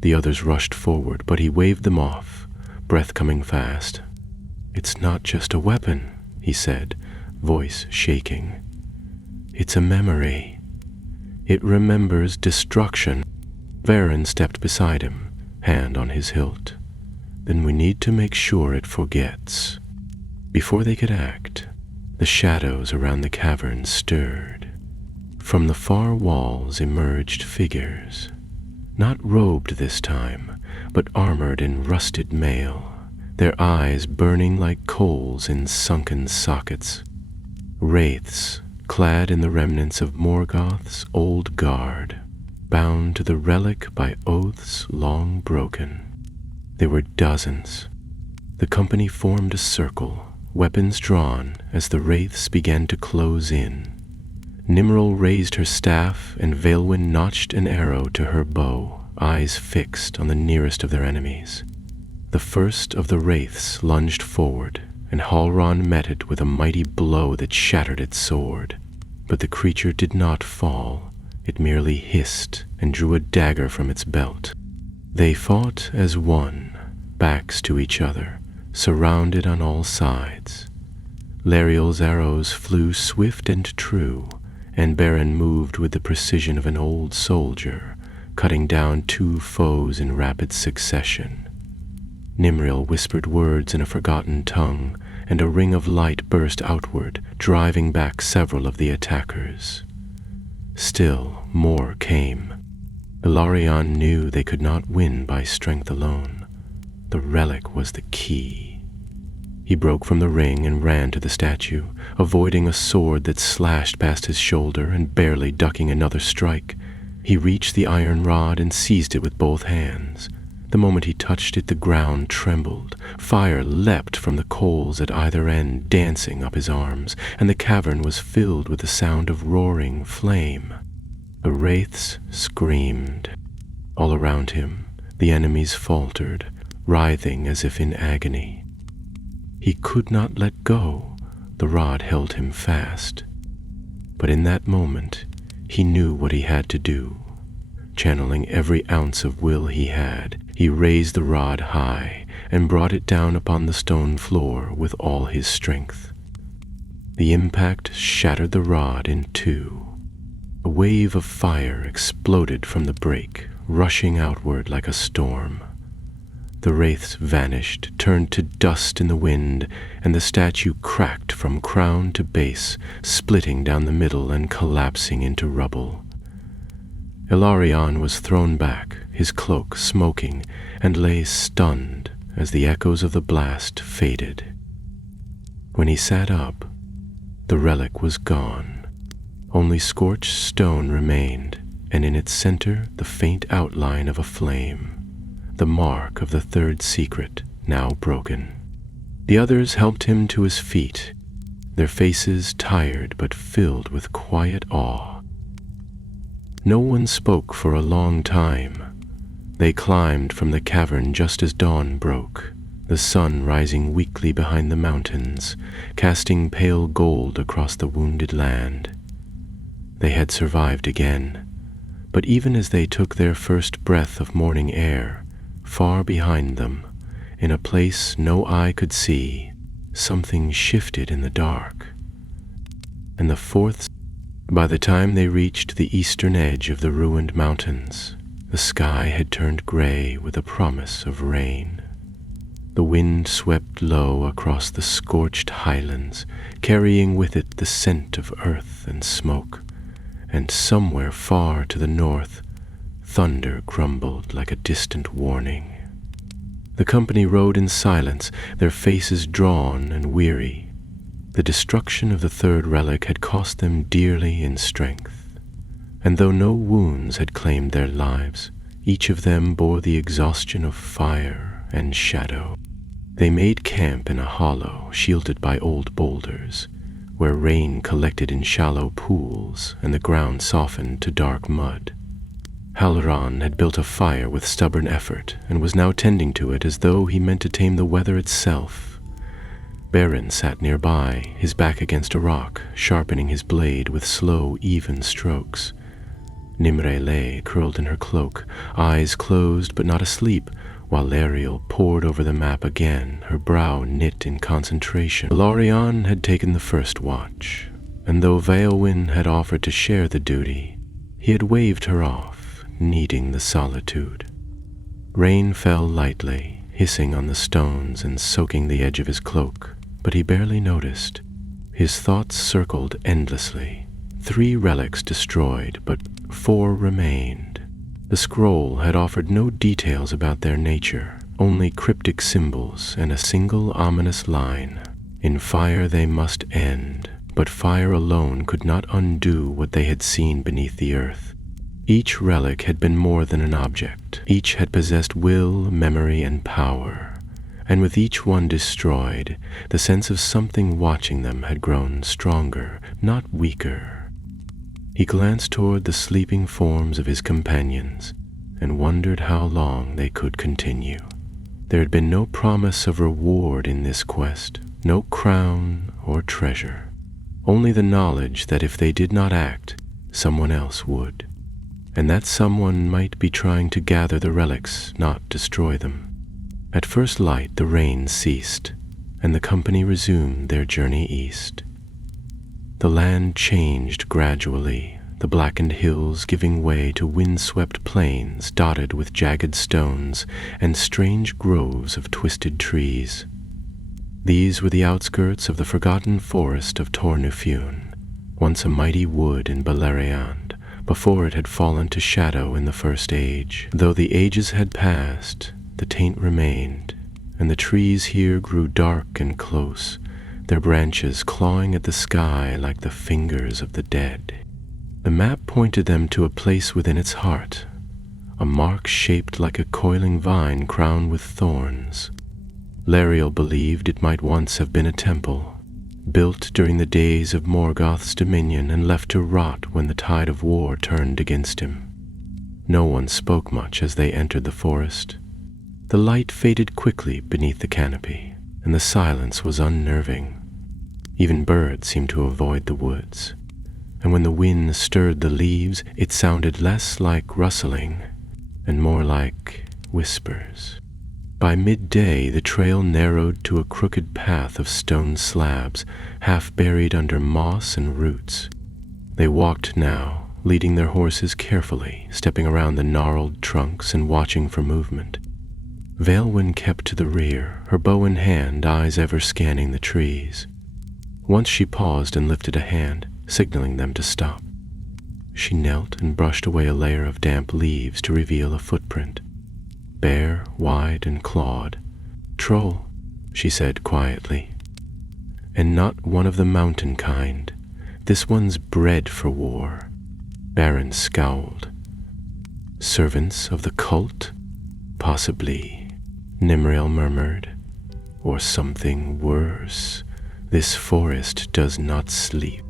The others rushed forward, but he waved them off, breath coming fast. "It's not just a weapon," he said, voice shaking. "It's a memory. It remembers destruction." Varen stepped beside him, hand on his hilt. "Then we need to make sure it forgets." Before they could act, the shadows around the cavern stirred. From the far walls emerged figures, not robed this time, but armored in rusted mail, their eyes burning like coals in sunken sockets. Wraiths, clad in the remnants of Morgoth's old guard, bound to the relic by oaths long broken. There were dozens. The company formed a circle, weapons drawn as the wraiths began to close in. Nimril raised her staff, and Vaewyn notched an arrow to her bow, eyes fixed on the nearest of their enemies. The first of the wraiths lunged forward, and Halron met it with a mighty blow that shattered its sword. But the creature did not fall. It merely hissed and drew a dagger from its belt. They fought as one, backs to each other, surrounded on all sides. Lariel's arrows flew swift and true, and Beren moved with the precision of an old soldier, cutting down two foes in rapid succession. Nimril whispered words in a forgotten tongue, and a ring of light burst outward, driving back several of the attackers. Still more came. Ilarion knew they could not win by strength alone. The relic was the key. He broke from the ring and ran to the statue, avoiding a sword that slashed past his shoulder and barely ducking another strike. He reached the iron rod and seized it with both hands. The moment he touched it, the ground trembled. Fire leapt from the coals at either end, dancing up his arms, and the cavern was filled with the sound of roaring flame. The wraiths screamed. All around him, the enemies faltered, writhing as if in agony. He could not let go. The rod held him fast. But in that moment, he knew what he had to do. Channeling every ounce of will he had, he raised the rod high and brought it down upon the stone floor with all his strength. The impact shattered the rod in two. A wave of fire exploded from the break, rushing outward like a storm. The wraiths vanished, turned to dust in the wind, and the statue cracked from crown to base, splitting down the middle and collapsing into rubble. Ilarion was thrown back, his cloak smoking, and lay stunned as the echoes of the blast faded. When he sat up, the relic was gone. Only scorched stone remained, and in its center the faint outline of a flame, the mark of the third secret now broken. The others helped him to his feet, their faces tired but filled with quiet awe. No one spoke for a long time. They climbed from the cavern just as dawn broke, the sun rising weakly behind the mountains, casting pale gold across the wounded land. They had survived again, but even as they took their first breath of morning air, far behind them, in a place no eye could see, something shifted in the dark. And by the time they reached the eastern edge of the ruined mountains, the sky had turned gray with a promise of rain. The wind swept low across the scorched highlands, carrying with it the scent of earth and smoke, and somewhere far to the north, thunder grumbled like a distant warning. The company rode in silence, their faces drawn and weary. The destruction of the third relic had cost them dearly in strength, and though no wounds had claimed their lives, each of them bore the exhaustion of fire and shadow. They made camp in a hollow shielded by old boulders, where rain collected in shallow pools and the ground softened to dark mud. Halloran had built a fire with stubborn effort and was now tending to it as though he meant to tame the weather itself. Beren sat nearby, his back against a rock, sharpening his blade with slow, even strokes. Nimre lay curled in her cloak, eyes closed but not asleep, while Lariel pored over the map again, her brow knit in concentration. Ilarion had taken the first watch, and though Vaelwyn had offered to share the duty, he had waved her off, needing the solitude. Rain fell lightly, hissing on the stones and soaking the edge of his cloak, but he barely noticed. His thoughts circled endlessly. 3 relics destroyed, but 4 remained. The scroll had offered no details about their nature, only cryptic symbols and a single ominous line. In fire they must end, but fire alone could not undo what they had seen beneath the earth. Each relic had been more than an object. Each had possessed will, memory, and power. And with each one destroyed, the sense of something watching them had grown stronger, not weaker. He glanced toward the sleeping forms of his companions and wondered how long they could continue. There had been no promise of reward in this quest, no crown or treasure, only the knowledge that if they did not act, someone else would, and that someone might be trying to gather the relics, not destroy them. At first light, the rain ceased, and the company resumed their journey east. The land changed gradually, the blackened hills giving way to windswept plains dotted with jagged stones and strange groves of twisted trees. These were the outskirts of the forgotten forest of Tornufune, once a mighty wood in Beleriand, before it had fallen to shadow in the First Age. Though the ages had passed, the taint remained, and the trees here grew dark and close, their branches clawing at the sky like the fingers of the dead. The map pointed them to a place within its heart, a mark shaped like a coiling vine crowned with thorns. Lariel believed it might once have been a temple, built during the days of Morgoth's dominion and left to rot when the tide of war turned against him. No one spoke much as they entered the forest. The light faded quickly beneath the canopy, and the silence was unnerving. Even birds seemed to avoid the woods, and when the wind stirred the leaves, it sounded less like rustling and more like whispers. By midday, the trail narrowed to a crooked path of stone slabs, half buried under moss and roots. They walked now, leading their horses carefully, stepping around the gnarled trunks and watching for movement. Vaelwyn kept to the rear, her bow in hand, eyes ever scanning the trees. Once she paused and lifted a hand, signaling them to stop. She knelt and brushed away a layer of damp leaves to reveal a footprint. Bare, wide, and clawed. "Troll," she said quietly. "And not one of the mountain kind. This one's bred for war." Baron scowled. "Servants of the cult? Possibly," Nimriel murmured. "Or something worse. This forest does not sleep."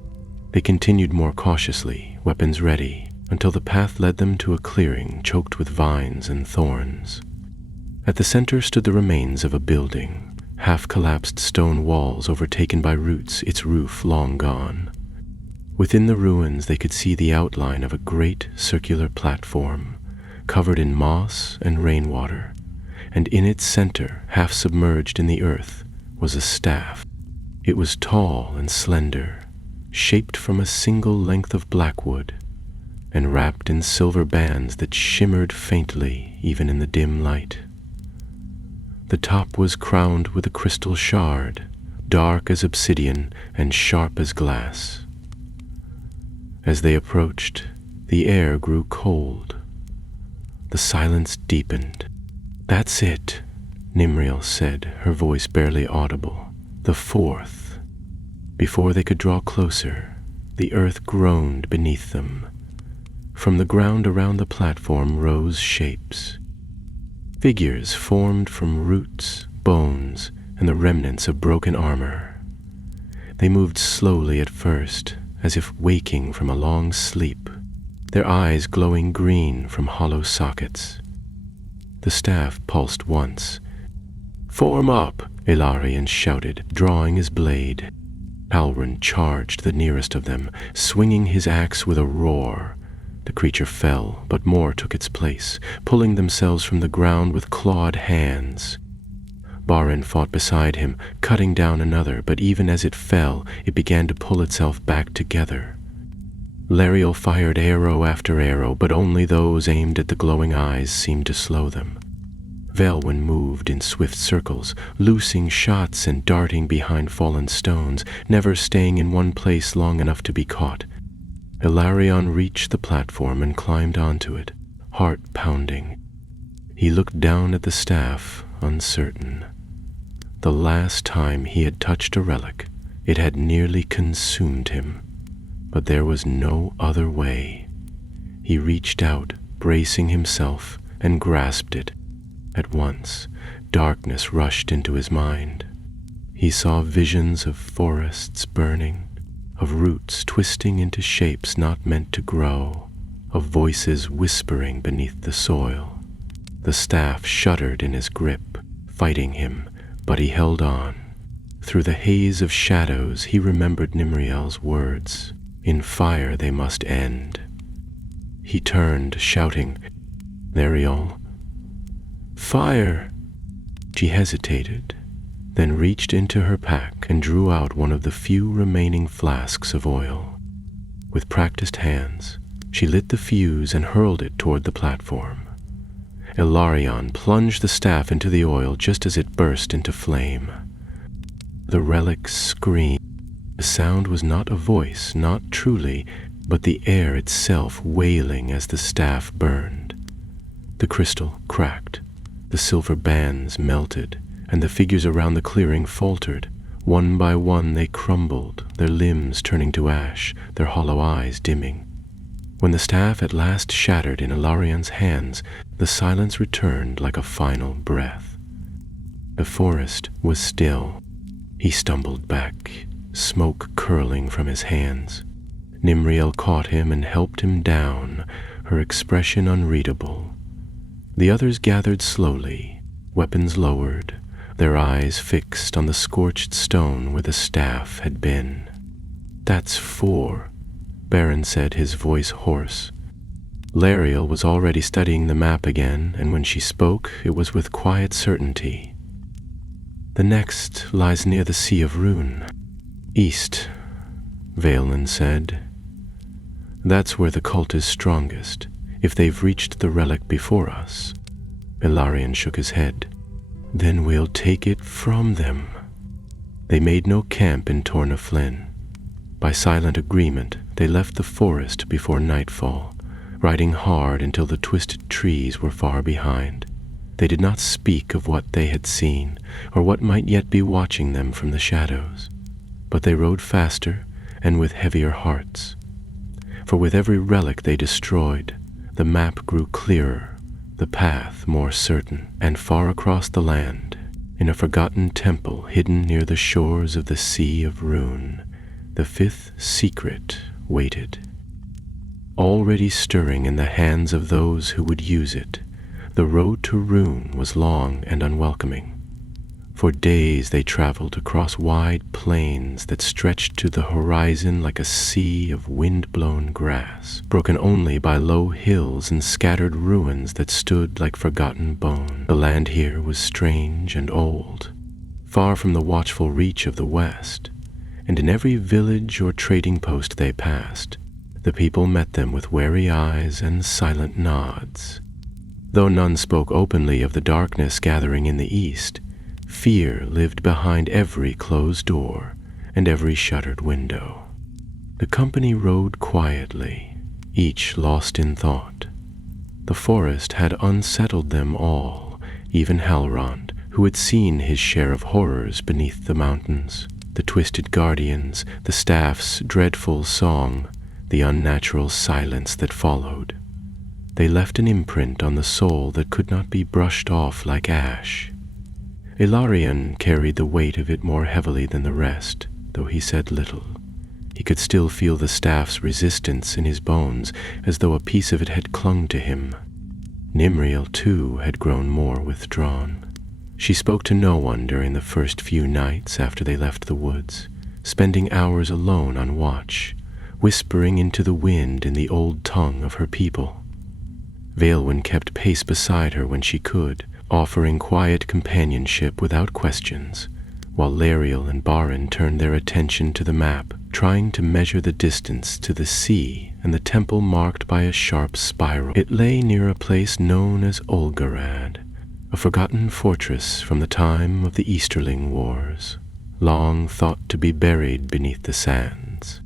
They continued more cautiously, weapons ready, until the path led them to a clearing choked with vines and thorns. At the center stood the remains of a building, half-collapsed stone walls overtaken by roots, its roof long gone. Within the ruins they could see the outline of a great circular platform, covered in moss and rainwater, and in its center, half submerged in the earth, was a staff. It was tall and slender, shaped from a single length of blackwood, and wrapped in silver bands that shimmered faintly even in the dim light. The top was crowned with a crystal shard, dark as obsidian and sharp as glass. As they approached, the air grew cold. The silence deepened. "That's it," Nimriel said, her voice barely audible. "The fourth." Before they could draw closer, the earth groaned beneath them. From the ground around the platform rose shapes. Figures formed from roots, bones, and the remnants of broken armor. They moved slowly at first, as if waking from a long sleep, their eyes glowing green from hollow sockets. The staff pulsed once. "Form up!" Ilarion shouted, drawing his blade. Halwyn charged the nearest of them, swinging his axe with a roar. The creature fell, but more took its place, pulling themselves from the ground with clawed hands. Barin fought beside him, cutting down another, but even as it fell, it began to pull itself back together. Lariel fired arrow after arrow, but only those aimed at the glowing eyes seemed to slow them. Vaelwyn moved in swift circles, loosing shots and darting behind fallen stones, never staying in one place long enough to be caught. Ilarion reached the platform and climbed onto it, heart pounding. He looked down at the staff, uncertain. The last time he had touched a relic, it had nearly consumed him. But there was no other way. He reached out, bracing himself, and grasped it. At once, darkness rushed into his mind. He saw visions of forests burning, of roots twisting into shapes not meant to grow, of voices whispering beneath the soil. The staff shuddered in his grip, fighting him, but he held on. Through the haze of shadows, he remembered Nimriel's words. In fire they must end. He turned, shouting, "Lariel, fire!" She hesitated, then reached into her pack and drew out one of the few remaining flasks of oil. With practiced hands, she lit the fuse and hurled it toward the platform. Ilarion plunged the staff into the oil just as it burst into flame. The relic screamed. The sound was not a voice, not truly, but the air itself wailing as the staff burned. The crystal cracked, the silver bands melted, and the figures around the clearing faltered. One by one they crumbled, their limbs turning to ash, their hollow eyes dimming. When the staff at last shattered in Ilarion's hands, the silence returned like a final breath. The forest was still. He stumbled back, smoke curling from his hands. Nimriel caught him and helped him down, her expression unreadable. The others gathered slowly, weapons lowered, their eyes fixed on the scorched stone where the staff had been. "That's 4, Baron said, his voice hoarse. Lariel was already studying the map again, and when she spoke, it was with quiet certainty. "The next lies near the Sea of Rune. East," Vaelin said. "That's where the cult is strongest, if they've reached the relic before us." Ilarion shook his head. "Then we'll take it from them." They made no camp in Torna Flynn. By silent agreement, they left the forest before nightfall, riding hard until the twisted trees were far behind. They did not speak of what they had seen, or what might yet be watching them from the shadows, but they rode faster and with heavier hearts. For with every relic they destroyed, the map grew clearer, the path more certain, and far across the land, in a forgotten temple hidden near the shores of the Sea of Rune, the 5th secret waited. Already stirring in the hands of those who would use it, the road to Rune was long and unwelcoming. For days they traveled across wide plains that stretched to the horizon like a sea of wind-blown grass, broken only by low hills and scattered ruins that stood like forgotten bone. The land here was strange and old, far from the watchful reach of the west, and in every village or trading post they passed, the people met them with wary eyes and silent nods. Though none spoke openly of the darkness gathering in the east, fear lived behind every closed door and every shuttered window. The company rode quietly, each lost in thought. The forest had unsettled them all, even Halrond, who had seen his share of horrors beneath the mountains, the twisted guardians, the staff's dreadful song, the unnatural silence that followed. They left an imprint on the soul that could not be brushed off like ash. Ilarion carried the weight of it more heavily than the rest, though he said little. He could still feel the staff's resistance in his bones, as though a piece of it had clung to him. Nimriel, too, had grown more withdrawn. She spoke to no one during the first few nights after they left the woods, spending hours alone on watch, whispering into the wind in the old tongue of her people. Vaelin kept pace beside her when she could, offering quiet companionship without questions, while Lariel and Barin turned their attention to the map, trying to measure the distance to the sea and the temple marked by a sharp spiral. It lay near a place known as Olgarad, a forgotten fortress from the time of the Easterling Wars, long thought to be buried beneath the sands.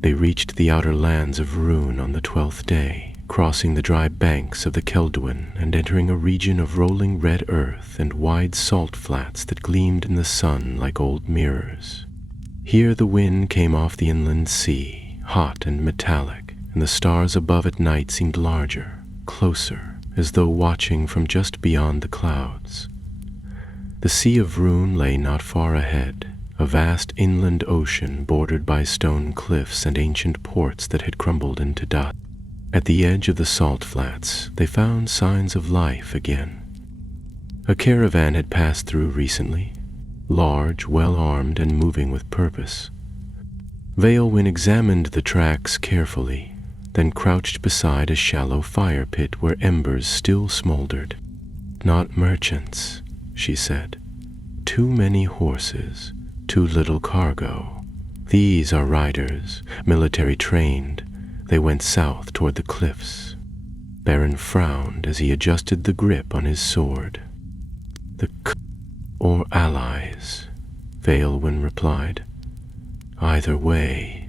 They reached the outer lands of Rune on the 12th day, crossing the dry banks of the Keldwin and entering a region of rolling red earth and wide salt flats that gleamed in the sun like old mirrors. Here the wind came off the inland sea, hot and metallic, and the stars above at night seemed larger, closer, as though watching from just beyond the clouds. The Sea of Rune lay not far ahead, a vast inland ocean bordered by stone cliffs and ancient ports that had crumbled into dust. At the edge of the salt flats, they found signs of life again. A caravan had passed through recently, large, well-armed, and moving with purpose. Vaelin examined the tracks carefully, then crouched beside a shallow fire pit where embers still smoldered. "Not merchants," she said. "Too many horses, too little cargo. These are riders, military trained. They went south toward the cliffs." Baron frowned as he adjusted the grip on his sword. "The or allies," Vaelin replied. "Either way,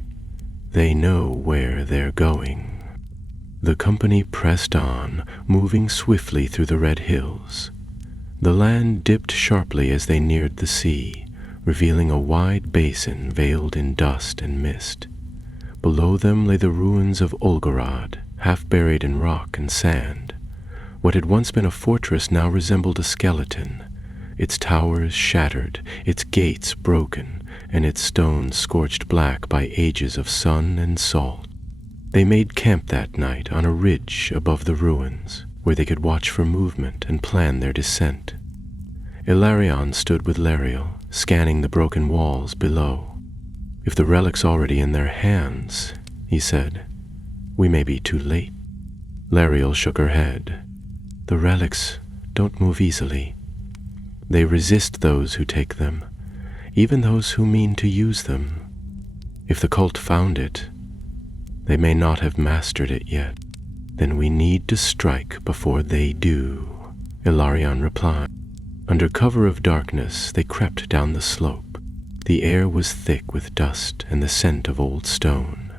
they know where they're going." The company pressed on, moving swiftly through the red hills. The land dipped sharply as they neared the sea, revealing a wide basin veiled in dust and mist. Below them lay the ruins of Olgarad, half buried in rock and sand. What had once been a fortress now resembled a skeleton, its towers shattered, its gates broken, and its stones scorched black by ages of sun and salt. They made camp that night on a ridge above the ruins, where they could watch for movement and plan their descent. Ilarion stood with Lariel, scanning the broken walls below. "If the relic's already in their hands," he said, "we may be too late." Lariel shook her head. "The relics don't move easily. They resist those who take them, even those who mean to use them. If the cult found it, they may not have mastered it yet. Then we need to strike before they do," Ilarion replied. Under cover of darkness, they crept down the slope. The air was thick with dust and the scent of old stone.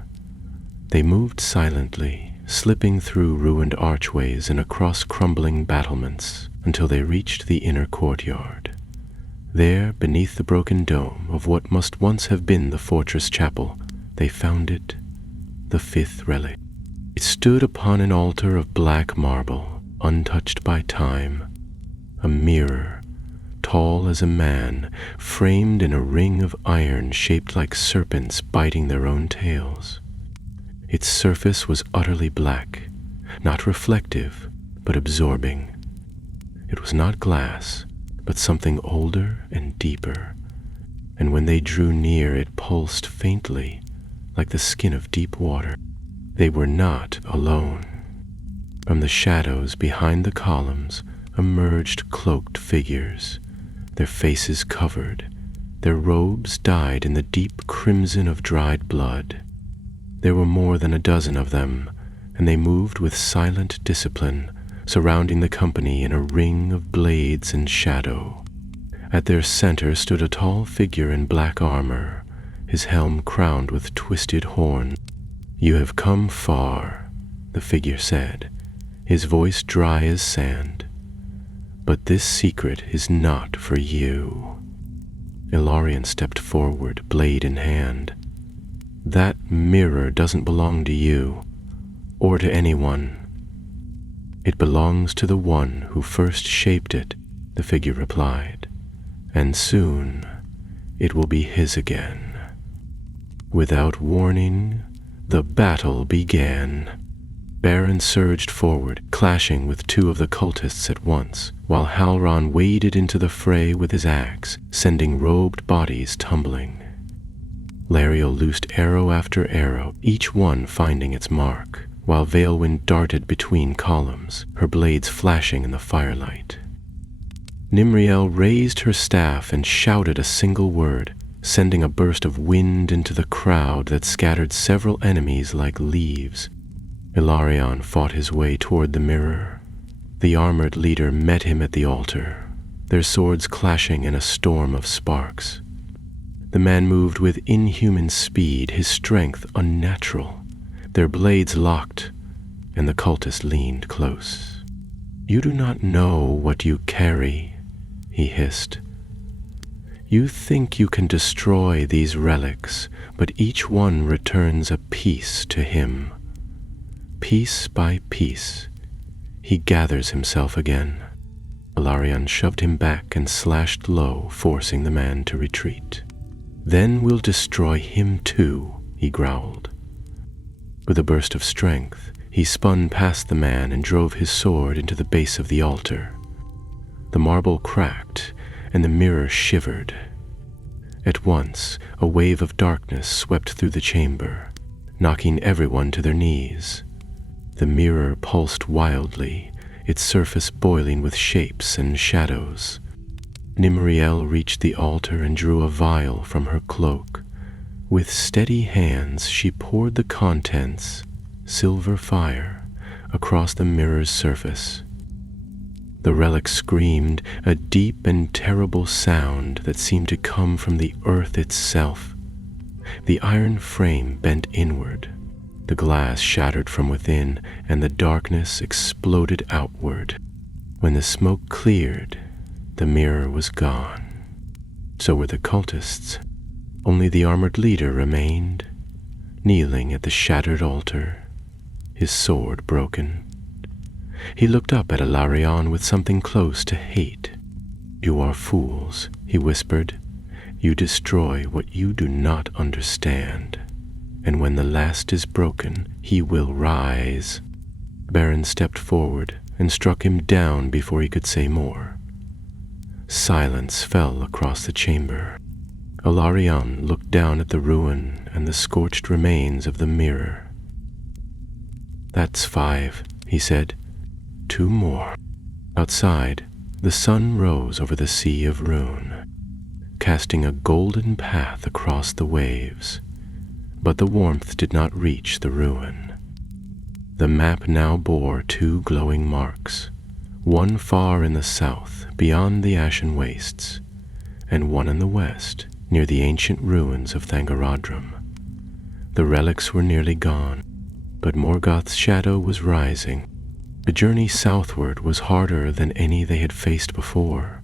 They moved silently, slipping through ruined archways and across crumbling battlements until they reached the inner courtyard. There, beneath the broken dome of what must once have been the fortress chapel, they found it, the fifth relic. It stood upon an altar of black marble, untouched by time, a mirror, tall as a man, framed in a ring of iron shaped like serpents biting their own tails. Its surface was utterly black, not reflective, but absorbing. It was not glass, but something older and deeper, and when they drew near it pulsed faintly, like the skin of deep water. They were not alone. From the shadows behind the columns emerged cloaked figures, their faces covered, their robes dyed in the deep crimson of dried blood. There were more than a dozen of them, and they moved with silent discipline, surrounding the company in a ring of blades and shadow. At their center stood a tall figure in black armor, his helm crowned with twisted horns. "You have come far," the figure said, his voice dry as sand. "But this secret is not for you." Ilarion stepped forward, blade in hand. "That mirror doesn't belong to you, or to anyone. It belongs to the one who first shaped it," the figure replied, "and soon it will be his again." Without warning, the battle began. Baron surged forward, clashing with two of the cultists at once, while Halron waded into the fray with his axe, sending robed bodies tumbling. Lariel loosed arrow after arrow, each one finding its mark, while Veilwind darted between columns, her blades flashing in the firelight. Nimriel raised her staff and shouted a single word, sending a burst of wind into the crowd that scattered several enemies like leaves. Ilarion fought his way toward the mirror. The armored leader met him at the altar, their swords clashing in a storm of sparks. The man moved with inhuman speed, his strength unnatural. Their blades locked, and the cultist leaned close. "You do not know what you carry," he hissed. "You think you can destroy these relics, but each one returns a piece to him. Piece by piece, he gathers himself again." Ilarion shoved him back and slashed low, forcing the man to retreat. "Then we'll destroy him too," he growled. With a burst of strength, he spun past the man and drove his sword into the base of the altar. The marble cracked, and the mirror shivered. At once, a wave of darkness swept through the chamber, knocking everyone to their knees. The mirror pulsed wildly, its surface boiling with shapes and shadows. Nimriel reached the altar and drew a vial from her cloak. With steady hands, she poured the contents, silver fire, across the mirror's surface. The relic screamed, a deep and terrible sound that seemed to come from the earth itself. The iron frame bent inward. The glass shattered from within, and the darkness exploded outward. When the smoke cleared, the mirror was gone. So were the cultists. Only the armored leader remained, kneeling at the shattered altar, his sword broken. He looked up at Ilarion with something close to hate. "You are fools," he whispered. "You destroy what you do not understand." and when the last is broken, he will rise. Beren stepped forward and struck him down before he could say more. Silence fell across the chamber. Alarion looked down at the ruin and the scorched remains of the mirror. "That's 5, he said. 2 more. Outside, the sun rose over the sea of ruin, casting a golden path across the waves, but the warmth did not reach the ruin. The map now bore 2 glowing marks, one far in the south, beyond the ashen wastes, and one in the west, near the ancient ruins of Thangorodrim. The relics were nearly gone, but Morgoth's shadow was rising. The journey southward was harder than any they had faced before.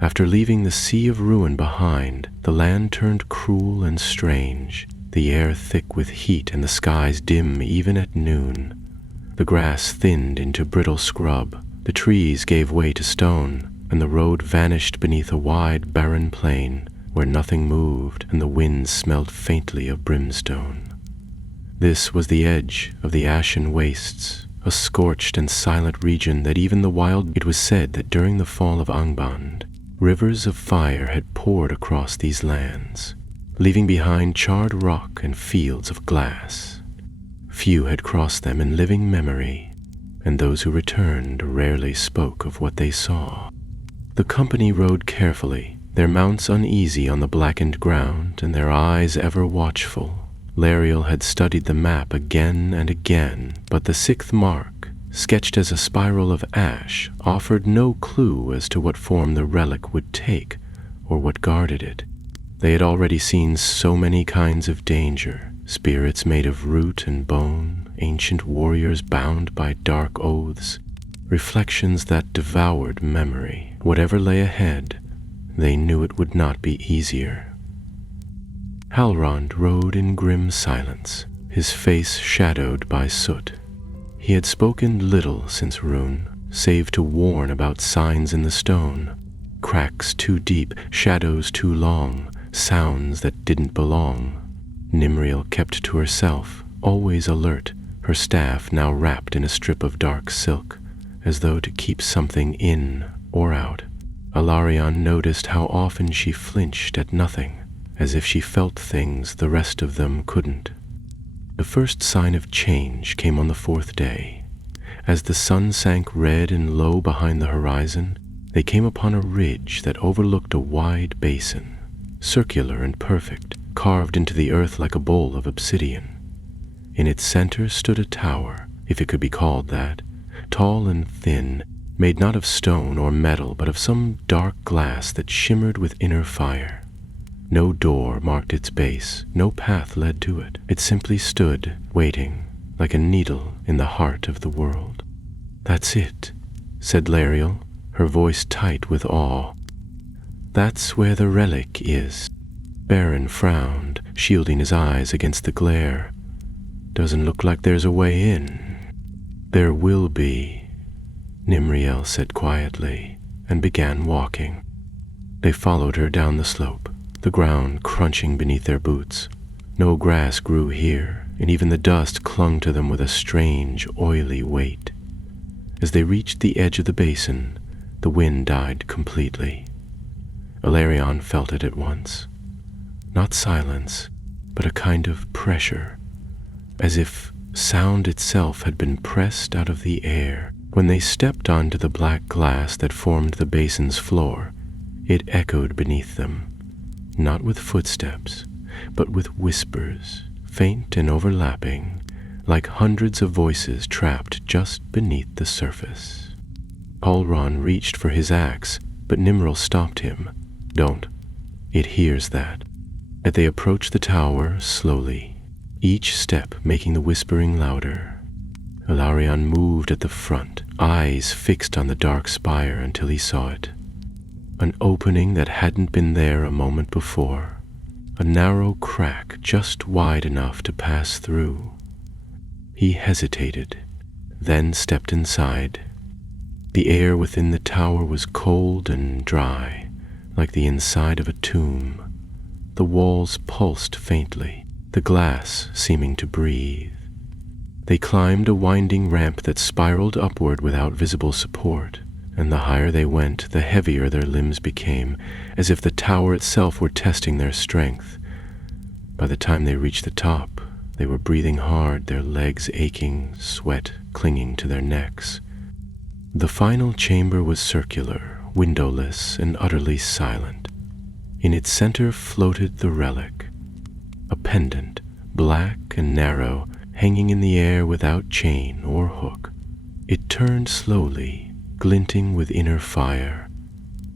After leaving the sea of ruin behind, the land turned cruel and strange, the air thick with heat and the skies dim even at noon. The grass thinned into brittle scrub, the trees gave way to stone, and the road vanished beneath a wide, barren plain where nothing moved and the wind smelled faintly of brimstone. This was the edge of the ashen wastes, a scorched and silent region that even the wild... It was said that during the fall of Angband, rivers of fire had poured across these lands, leaving behind charred rock and fields of glass. Few had crossed them in living memory, and those who returned rarely spoke of what they saw. The company rode carefully, their mounts uneasy on the blackened ground and their eyes ever watchful. Lariel had studied the map again and again, but the 6th mark, sketched as a spiral of ash, offered no clue as to what form the relic would take or what guarded it. They had already seen so many kinds of danger, spirits made of root and bone, ancient warriors bound by dark oaths, reflections that devoured memory. Whatever lay ahead, they knew it would not be easier. Halrond rode in grim silence, his face shadowed by soot. He had spoken little since Rune, save to warn about signs in the stone, cracks too deep, shadows too long, sounds that didn't belong. Nimriel kept to herself, always alert, her staff now wrapped in a strip of dark silk, as though to keep something in or out. Alarion noticed how often she flinched at nothing, as if she felt things the rest of them couldn't. The first sign of change came on the 4th day. As the sun sank red and low behind the horizon, they came upon a ridge that overlooked a wide basin, circular and perfect, carved into the earth like a bowl of obsidian. In its center stood a tower, if it could be called that, tall and thin, made not of stone or metal but of some dark glass that shimmered with inner fire. No door marked its base, no path led to it. It simply stood, waiting, like a needle in the heart of the world. "That's it," said Lariel, her voice tight with awe. "That's where the relic is." Beren frowned, shielding his eyes against the glare. "Doesn't look like there's a way in." "There will be," Nimriel said quietly, and began walking. They followed her down the slope, the ground crunching beneath their boots. No grass grew here, and even the dust clung to them with a strange, oily weight. As they reached the edge of the basin, the wind died completely. Alarion felt it at once. Not silence, but a kind of pressure, as if sound itself had been pressed out of the air. When they stepped onto the black glass that formed the basin's floor, it echoed beneath them, not with footsteps, but with whispers, faint and overlapping, like hundreds of voices trapped just beneath the surface. Halron reached for his axe, but Nimril stopped him. "Don't. It hears that." As they approached the tower slowly, each step making the whispering louder, Alarion moved at the front, eyes fixed on the dark spire until he saw it. An opening that hadn't been there a moment before, a narrow crack just wide enough to pass through. He hesitated, then stepped inside. The air within the tower was cold and dry, like the inside of a tomb. The walls pulsed faintly, the glass seeming to breathe. They climbed a winding ramp that spiraled upward without visible support, and the higher they went, the heavier their limbs became, as if the tower itself were testing their strength. By the time they reached the top, they were breathing hard, their legs aching, sweat clinging to their necks. The final chamber was circular, windowless, and utterly silent. In its center floated the relic, a pendant, black and narrow, hanging in the air without chain or hook. It turned slowly, glinting with inner fire,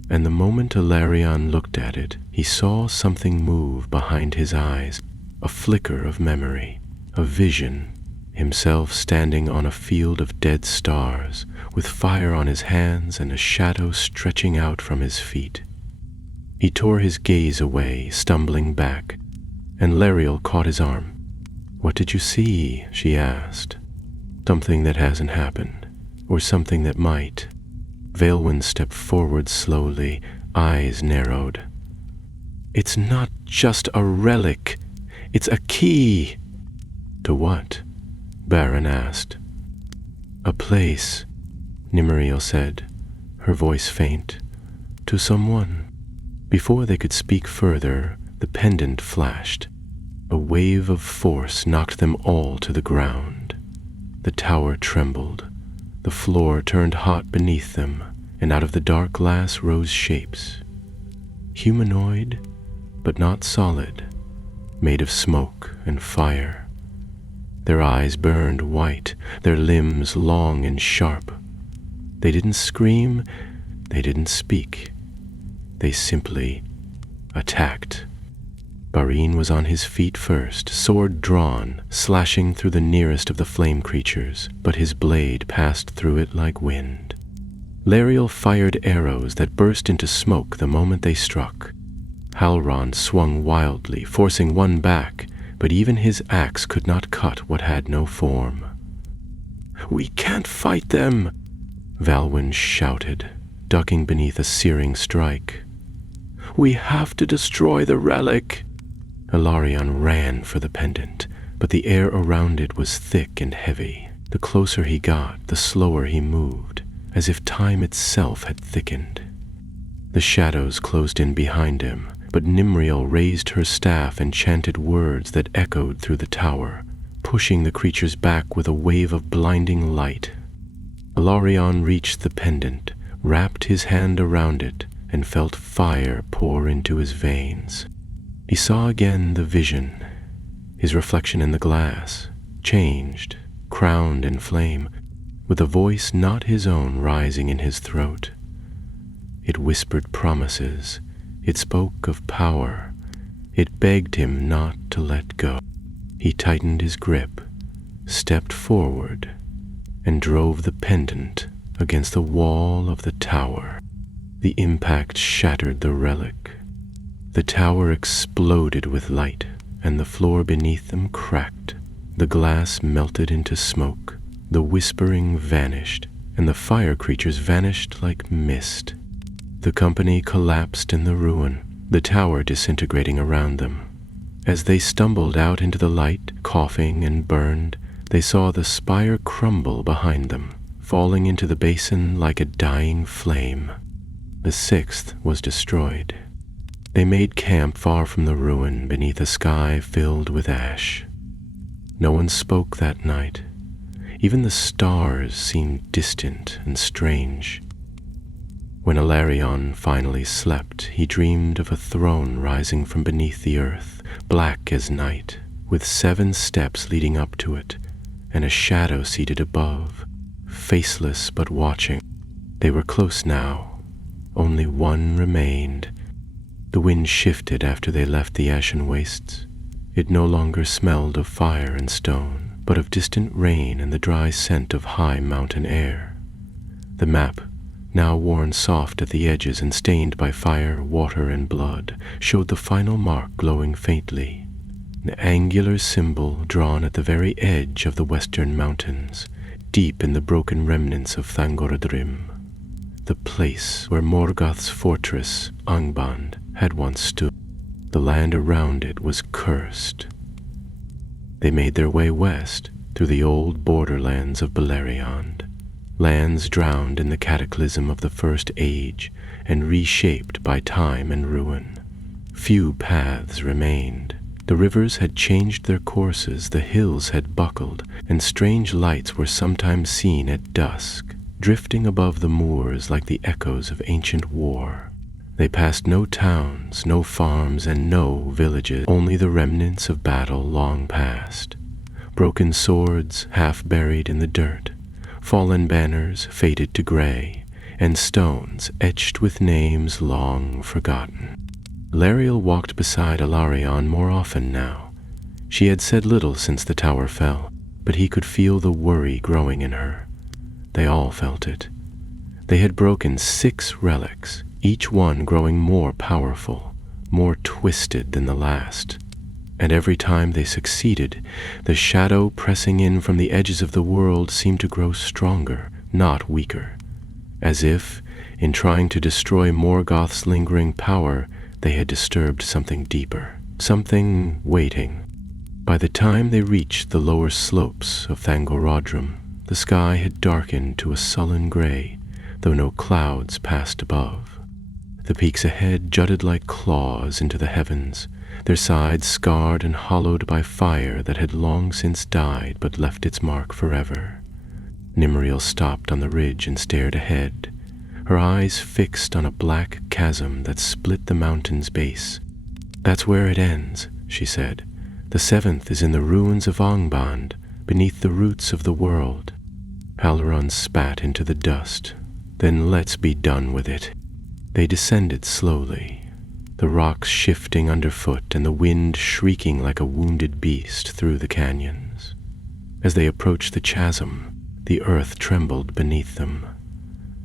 and the moment Ilarion looked at it, he saw something move behind his eyes, a flicker of memory, a vision, himself standing on a field of dead stars, with fire on his hands and a shadow stretching out from his feet. He tore his gaze away, stumbling back, and Lariel caught his arm. "What did you see?" she asked. "Something that hasn't happened, or something that might." Vailwyn stepped forward slowly, eyes narrowed. "It's not just a relic. It's a key." "To what?" Baron asked. "A place," Nimriel said, her voice faint. "To someone." Before they could speak further, the pendant flashed. A wave of force knocked them all to the ground. The tower trembled. The floor turned hot beneath them, and out of the dark glass rose shapes. Humanoid, but not solid, made of smoke and fire. Their eyes burned white, their limbs long and sharp. They didn't scream, they didn't speak. They simply attacked. Barine was on his feet first, sword drawn, slashing through the nearest of the flame creatures, but his blade passed through it like wind. Lariel fired arrows that burst into smoke the moment they struck. Halron swung wildly, forcing one back, but even his axe could not cut what had no form. "We can't fight them!" Valwyn shouted, ducking beneath a searing strike. "We have to destroy the relic!" Ilarion ran for the pendant, but the air around it was thick and heavy. The closer he got, the slower he moved, as if time itself had thickened. The shadows closed in behind him, but Nimriel raised her staff and chanted words that echoed through the tower, pushing the creatures back with a wave of blinding light. Ilarion reached the pendant, wrapped his hand around it, and felt fire pour into his veins. He saw again the vision, his reflection in the glass, changed, crowned in flame, with a voice not his own rising in his throat. It whispered promises, it spoke of power, it begged him not to let go. He tightened his grip, stepped forward, and drove the pendant against the wall of the tower. The impact shattered the relic. The tower exploded with light, and the floor beneath them cracked. The glass melted into smoke. The whispering vanished, and the fire creatures vanished like mist. The company collapsed in the ruin, the tower disintegrating around them. As they stumbled out into the light, coughing and burned, they saw the spire crumble behind them, falling into the basin like a dying flame. The sixth was destroyed. They made camp far from the ruin beneath a sky filled with ash. No one spoke that night. Even the stars seemed distant and strange. When Ilarion finally slept, he dreamed of a throne rising from beneath the earth, black as night, with 7 steps leading up to it, and a shadow seated above, faceless but watching. They were close now. Only one remained. The wind shifted after they left the ashen wastes. It no longer smelled of fire and stone, but of distant rain and the dry scent of high mountain air. The map, now worn soft at the edges and stained by fire, water, and blood, showed the final mark glowing faintly, an angular symbol drawn at the very edge of the western mountains, deep in the broken remnants of Thangorodrim, the place where Morgoth's fortress, Angband, had once stood. The land around it was cursed. They made their way west through the old borderlands of Beleriand, lands drowned in the cataclysm of the First Age and reshaped by time and ruin. Few paths remained. The rivers had changed their courses, the hills had buckled, and strange lights were sometimes seen at dusk, drifting above the moors like the echoes of ancient war. They passed no towns, no farms, and no villages, only the remnants of battle long past. Broken swords half buried in the dirt, fallen banners faded to gray, and stones etched with names long forgotten. Lariel walked beside Ilarion more often now. She had said little since the tower fell, but he could feel the worry growing in her. They all felt it. They had broken 6 relics, each one growing more powerful, more twisted than the last. And every time they succeeded, the shadow pressing in from the edges of the world seemed to grow stronger, not weaker. As if, in trying to destroy Morgoth's lingering power, they had disturbed something deeper, something waiting. By the time they reached the lower slopes of Thangorodrim, the sky had darkened to a sullen gray, though no clouds passed above. The peaks ahead jutted like claws into the heavens, their sides scarred and hollowed by fire that had long since died but left its mark forever. Nimriel stopped on the ridge and stared ahead, her eyes fixed on a black chasm that split the mountain's base. "That's where it ends," she said. "The 7th is in the ruins of Angband, beneath the roots of the world." Halloran spat into the dust. "Then let's be done with it." They descended slowly, the rocks shifting underfoot and the wind shrieking like a wounded beast through the canyons. As they approached the chasm, the earth trembled beneath them.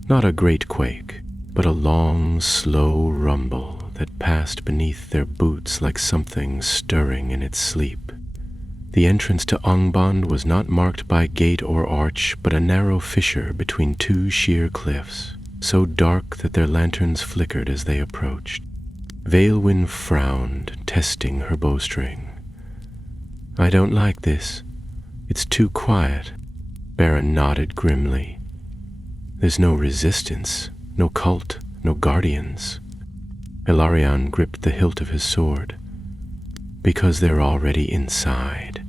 Not a great quake, but a long, slow rumble that passed beneath their boots like something stirring in its sleep. The entrance to Angband was not marked by gate or arch, but a narrow fissure between 2 sheer cliffs, so dark that their lanterns flickered as they approached. Veilwyn frowned, testing her bowstring. "I don't like this. It's too quiet." Baron nodded grimly. "There's no resistance, no cult, no guardians." Ilarion gripped the hilt of his sword. "Because they're already inside."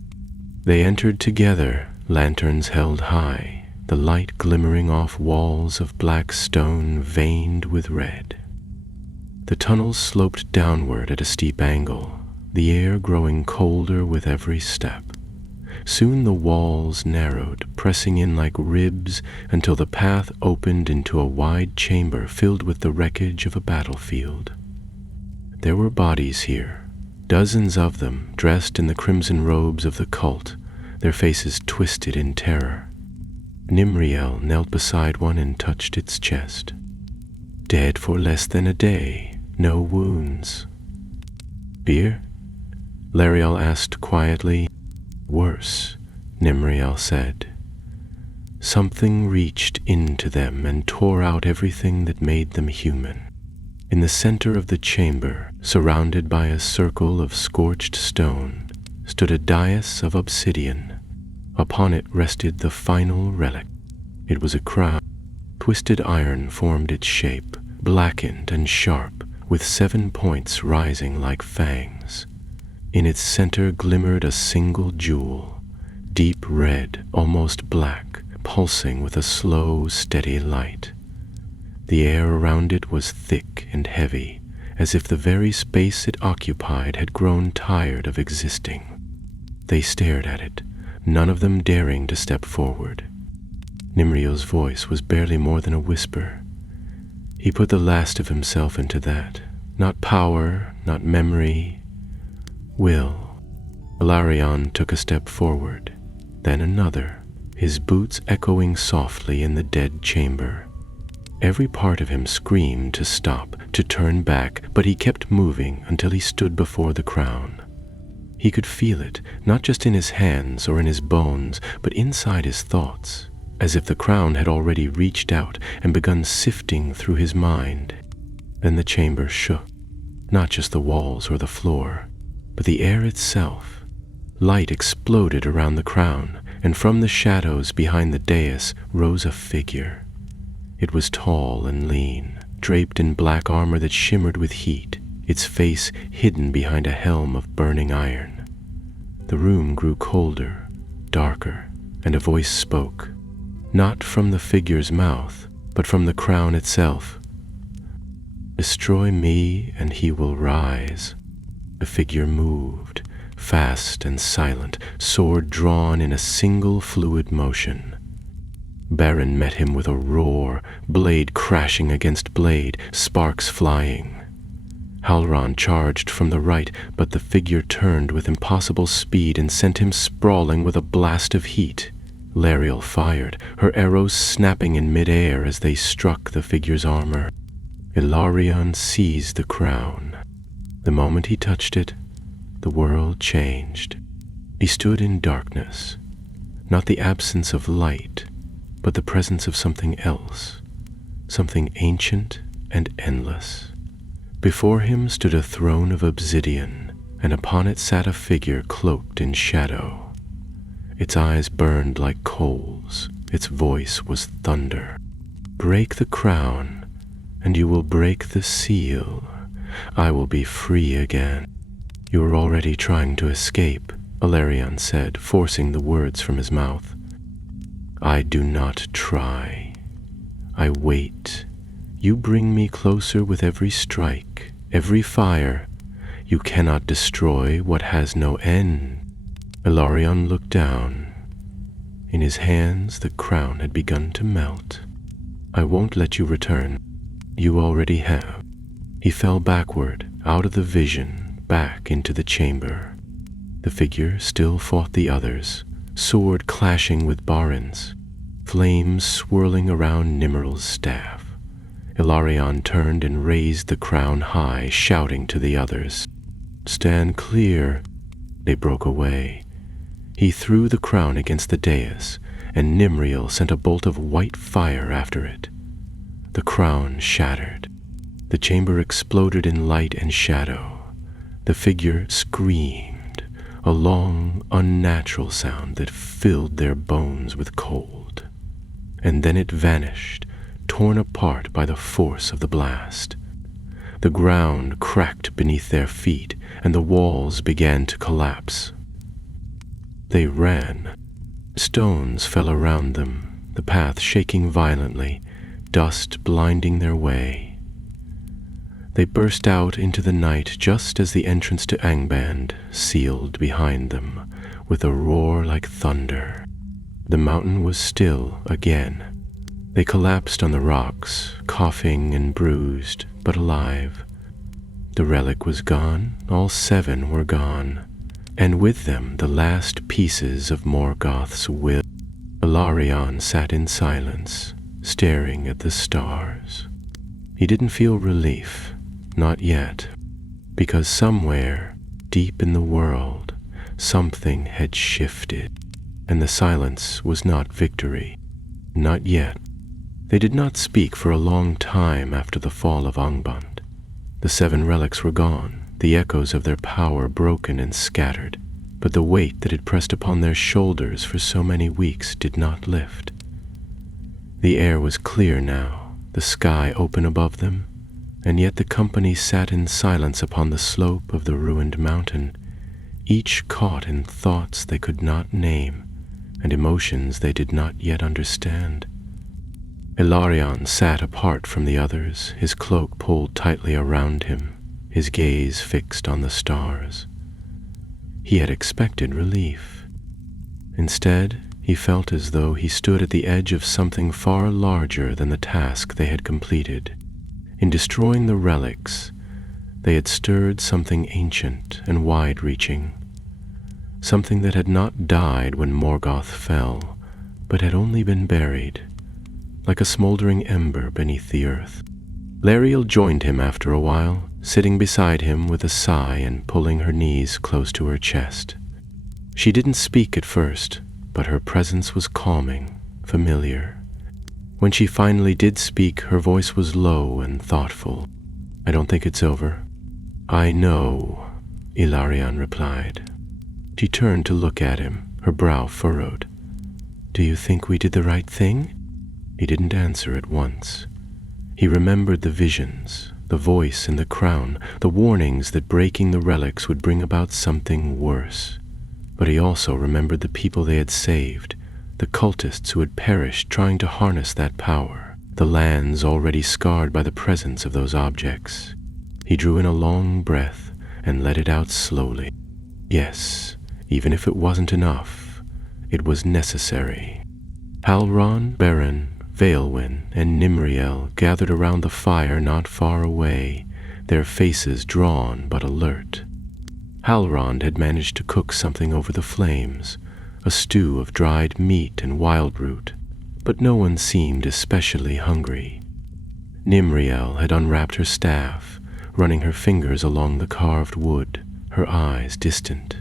They entered together, lanterns held high, the light glimmering off walls of black stone veined with red. The tunnels sloped downward at a steep angle, the air growing colder with every step. Soon the walls narrowed, pressing in like ribs until the path opened into a wide chamber filled with the wreckage of a battlefield. There were bodies here, dozens of them dressed in the crimson robes of the cult, their faces twisted in terror. Nimriel knelt beside one and touched its chest. "Dead for less than a day, no wounds." "Beer?" Lariel asked quietly. "Worse," Nimriel said. Something reached into them and tore out everything that made them human. In the center of the chamber, surrounded by a circle of scorched stone, stood a dais of obsidian. Upon it rested the final relic. It was a crown. Twisted iron formed its shape, blackened and sharp, with 7 points rising like fangs. In its center glimmered a single jewel, deep red, almost black, pulsing with a slow, steady light. The air around it was thick and heavy, as if the very space it occupied had grown tired of existing. They stared at it, none of them daring to step forward. Nimriel's voice was barely more than a whisper. He put the last of himself into that. Not power, not memory, will. Ilarion took a step forward, then another, his boots echoing softly in the dead chamber. Every part of him screamed to stop, to turn back, but he kept moving until he stood before the crown. He could feel it, not just in his hands or in his bones, but inside his thoughts, as if the crown had already reached out and begun sifting through his mind. Then the chamber shook, not just the walls or the floor, but the air itself. Light exploded around the crown, and from the shadows behind the dais rose a figure. It was tall and lean, draped in black armor that shimmered with heat, its face hidden behind a helm of burning iron. The room grew colder, darker, and a voice spoke, not from the figure's mouth, but from the crown itself. "Destroy me, and he will rise." The figure moved, fast and silent, sword drawn in a single fluid motion. Beren met him with a roar, blade crashing against blade, sparks flying. Halron charged from the right, but the figure turned with impossible speed and sent him sprawling with a blast of heat. Lariel fired, her arrows snapping in mid-air as they struck the figure's armor. Ilarion seized the crown. The moment he touched it, the world changed. He stood in darkness, not the absence of light, but the presence of something else, something ancient and endless. Before him stood a throne of obsidian, and upon it sat a figure cloaked in shadow. Its eyes burned like coals, its voice was thunder. "Break the crown, and you will break the seal. I will be free again." "You are already trying to escape," Ilarion said, forcing the words from his mouth. "I do not try. I wait. You bring me closer with every strike, every fire. You cannot destroy what has no end." Ilarion looked down. In his hands the crown had begun to melt. "I won't let you return. You already have." He fell backward, out of the vision, back into the chamber. The figure still fought the others, sword clashing with Barin's, flames swirling around Nimral's staff. Ilarion turned and raised the crown high, shouting to the others, "Stand clear." They broke away. He threw the crown against the dais, and Nimriel sent a bolt of white fire after it. The crown shattered. The chamber exploded in light and shadow. The figure screamed, a long, unnatural sound that filled their bones with cold. And then it vanished, torn apart by the force of the blast. The ground cracked beneath their feet, and the walls began to collapse. They ran. Stones fell around them, the path shaking violently, dust blinding their way. They burst out into the night just as the entrance to Angband sealed behind them, with a roar like thunder. The mountain was still again. They collapsed on the rocks, coughing and bruised, but alive. The relic was gone, all 7 were gone, and with them the last pieces of Morgoth's will. Ilarion sat in silence, staring at the stars. He didn't feel relief, not yet, because somewhere, deep in the world, something had shifted, and the silence was not victory, not yet. They did not speak for a long time after the fall of Angband. The 7 relics were gone, the echoes of their power broken and scattered, but the weight that had pressed upon their shoulders for so many weeks did not lift. The air was clear now, the sky open above them, and yet the company sat in silence upon the slope of the ruined mountain, each caught in thoughts they could not name and emotions they did not yet understand. Ilarion sat apart from the others, his cloak pulled tightly around him, his gaze fixed on the stars. He had expected relief. Instead, he felt as though he stood at the edge of something far larger than the task they had completed. In destroying the relics, they had stirred something ancient and wide-reaching, something that had not died when Morgoth fell, but had only been buried, like a smoldering ember beneath the earth. Lariel joined him after a while, sitting beside him with a sigh and pulling her knees close to her chest. She didn't speak at first, but her presence was calming, familiar. When she finally did speak, her voice was low and thoughtful. "I don't think it's over." "I know," Ilarion replied. She turned to look at him, her brow furrowed. "Do you think we did the right thing?" He didn't answer at once. He remembered the visions, the voice in the crown, the warnings that breaking the relics would bring about something worse. But he also remembered the people they had saved, the cultists who had perished trying to harness that power, the lands already scarred by the presence of those objects. He drew in a long breath and let it out slowly. Yes, even if it wasn't enough, it was necessary. Halron, Beren, Vaelwyn, and Nimriel gathered around the fire not far away, their faces drawn but alert. Halrond had managed to cook something over the flames, a stew of dried meat and wild root, but no one seemed especially hungry. Nimriel had unwrapped her staff, running her fingers along the carved wood, her eyes distant.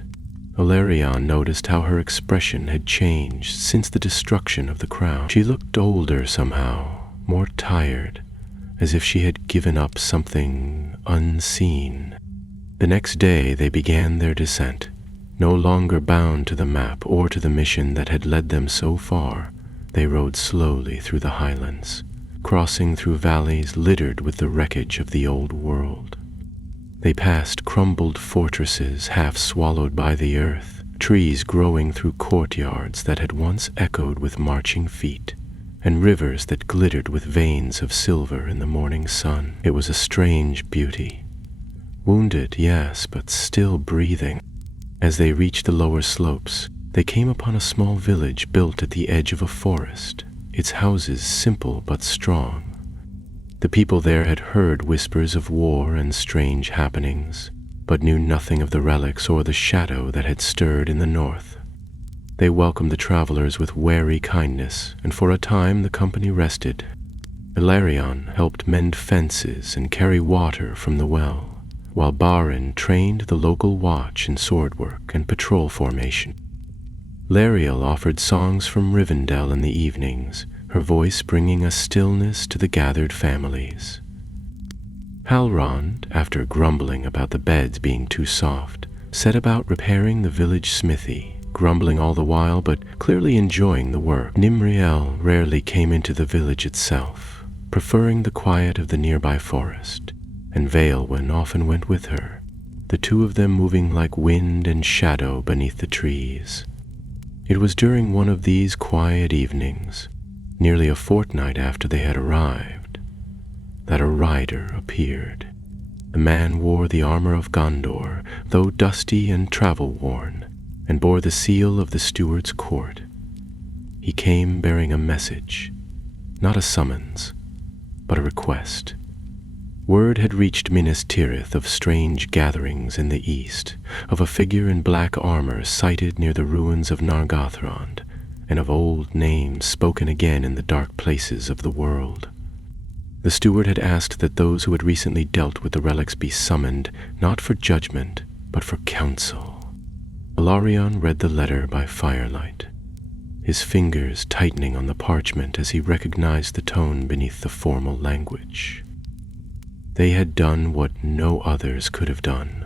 Ilarion noticed how her expression had changed since the destruction of the crown. She looked older somehow, more tired, as if she had given up something unseen. The next day they began their descent, no longer bound to the map or to the mission that had led them so far. They rode slowly through the highlands, crossing through valleys littered with the wreckage of the old world. They passed crumbled fortresses half swallowed by the earth, trees growing through courtyards that had once echoed with marching feet, and rivers that glittered with veins of silver in the morning sun. It was a strange beauty. Wounded, yes, but still breathing. As they reached the lower slopes, they came upon a small village built at the edge of a forest, its houses simple but strong. The people there had heard whispers of war and strange happenings, but knew nothing of the relics or the shadow that had stirred in the north. They welcomed the travelers with wary kindness, and for a time the company rested. Ilarion helped mend fences and carry water from the well, while Barin trained the local watch in swordwork and patrol formation. Lariel offered songs from Rivendell in the evenings, her voice bringing a stillness to the gathered families. Halrond, after grumbling about the beds being too soft, set about repairing the village smithy, grumbling all the while but clearly enjoying the work. Nimriel rarely came into the village itself, preferring the quiet of the nearby forest, and Vaelwyn often went with her, the two of them moving like wind and shadow beneath the trees. It was during one of these quiet evenings, nearly a fortnight after they had arrived, that a rider appeared. The man wore the armor of Gondor, though dusty and travel-worn, and bore the seal of the steward's court. He came bearing a message, not a summons, but a request. Word had reached Minas Tirith of strange gatherings in the east, of a figure in black armor sighted near the ruins of Nargothrond, and of old names spoken again in the dark places of the world. The steward had asked that those who had recently dealt with the relics be summoned, not for judgment, but for counsel. Ilarion read the letter by firelight, his fingers tightening on the parchment as he recognized the tone beneath the formal language. They had done what no others could have done.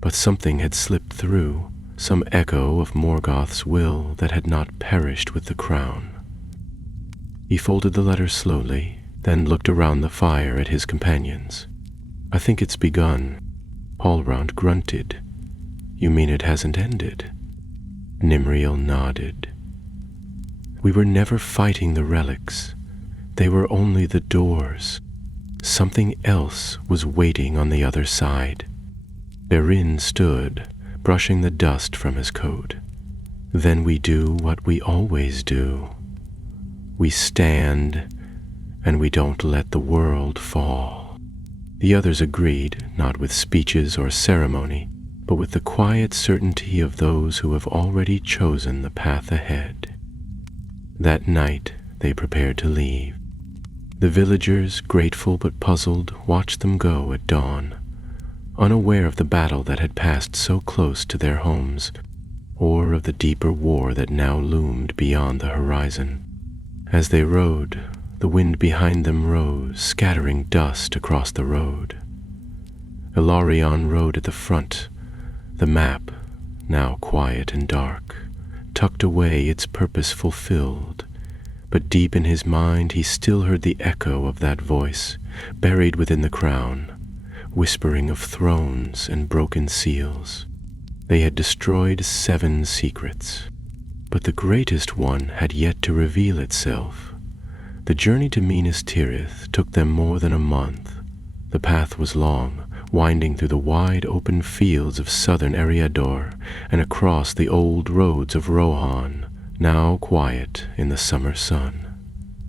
But something had slipped through, some echo of Morgoth's will that had not perished with the crown. He folded the letter slowly, then looked around the fire at his companions. "I think it's begun." Halrond grunted. "You mean it hasn't ended?" Nimriel nodded. "We were never fighting the relics. They were only the doors. Something else was waiting on the other side." Beren stood, brushing the dust from his coat. "Then we do what we always do. We stand, and we don't let the world fall." The others agreed, not with speeches or ceremony, but with the quiet certainty of those who have already chosen the path ahead. That night they prepared to leave. The villagers, grateful but puzzled, watched them go at dawn, unaware of the battle that had passed so close to their homes, or of the deeper war that now loomed beyond the horizon. As they rode, the wind behind them rose, scattering dust across the road. Ilarion rode at the front, the map, now quiet and dark, tucked away, its purpose fulfilled. But deep in his mind he still heard the echo of that voice, buried within the crown, whispering of thrones and broken seals. They had destroyed 7 secrets, but the greatest one had yet to reveal itself. The journey to Minas Tirith took them more than a month. The path was long, winding through the wide open fields of southern Eriador and across the old roads of Rohan, now quiet in the summer sun.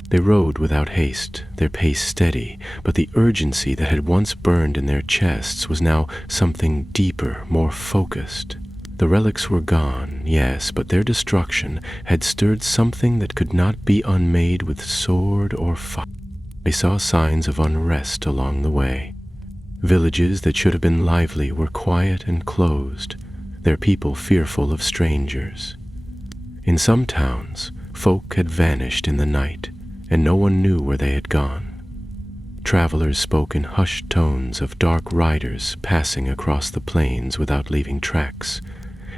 They rode without haste, their pace steady, but the urgency that had once burned in their chests was now something deeper, more focused. The relics were gone, yes, but their destruction had stirred something that could not be unmade with sword or fire. They saw signs of unrest along the way. Villages that should have been lively were quiet and closed, their people fearful of strangers. In some towns, folk had vanished in the night, and no one knew where they had gone. Travelers spoke in hushed tones of dark riders passing across the plains without leaving tracks,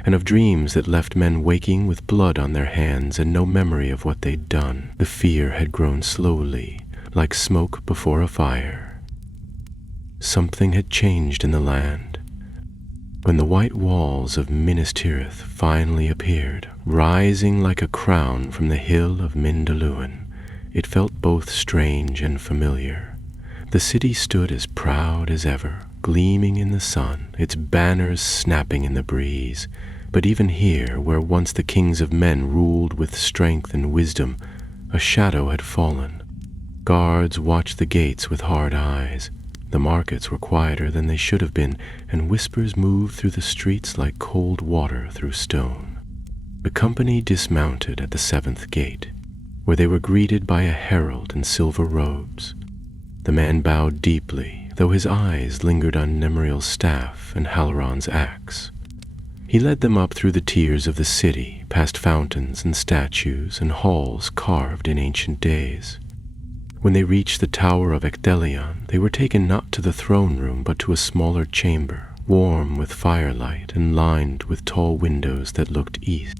and of dreams that left men waking with blood on their hands and no memory of what they'd done. The fear had grown slowly, like smoke before a fire. Something had changed in the land. When the white walls of Minas Tirith finally appeared, rising like a crown from the hill of Mindalluin, it felt both strange and familiar. The city stood as proud as ever, gleaming in the sun, its banners snapping in the breeze. But even here, where once the kings of men ruled with strength and wisdom, a shadow had fallen. Guards watched the gates with hard eyes. The markets were quieter than they should have been, and whispers moved through the streets like cold water through stone. The company dismounted at the 7th gate, where they were greeted by a herald in silver robes. The man bowed deeply, though his eyes lingered on Nemriel's staff and Halloran's axe. He led them up through the tiers of the city, past fountains and statues and halls carved in ancient days. When they reached the Tower of Ecdelion, they were taken not to the throne room but to a smaller chamber, warm with firelight and lined with tall windows that looked east.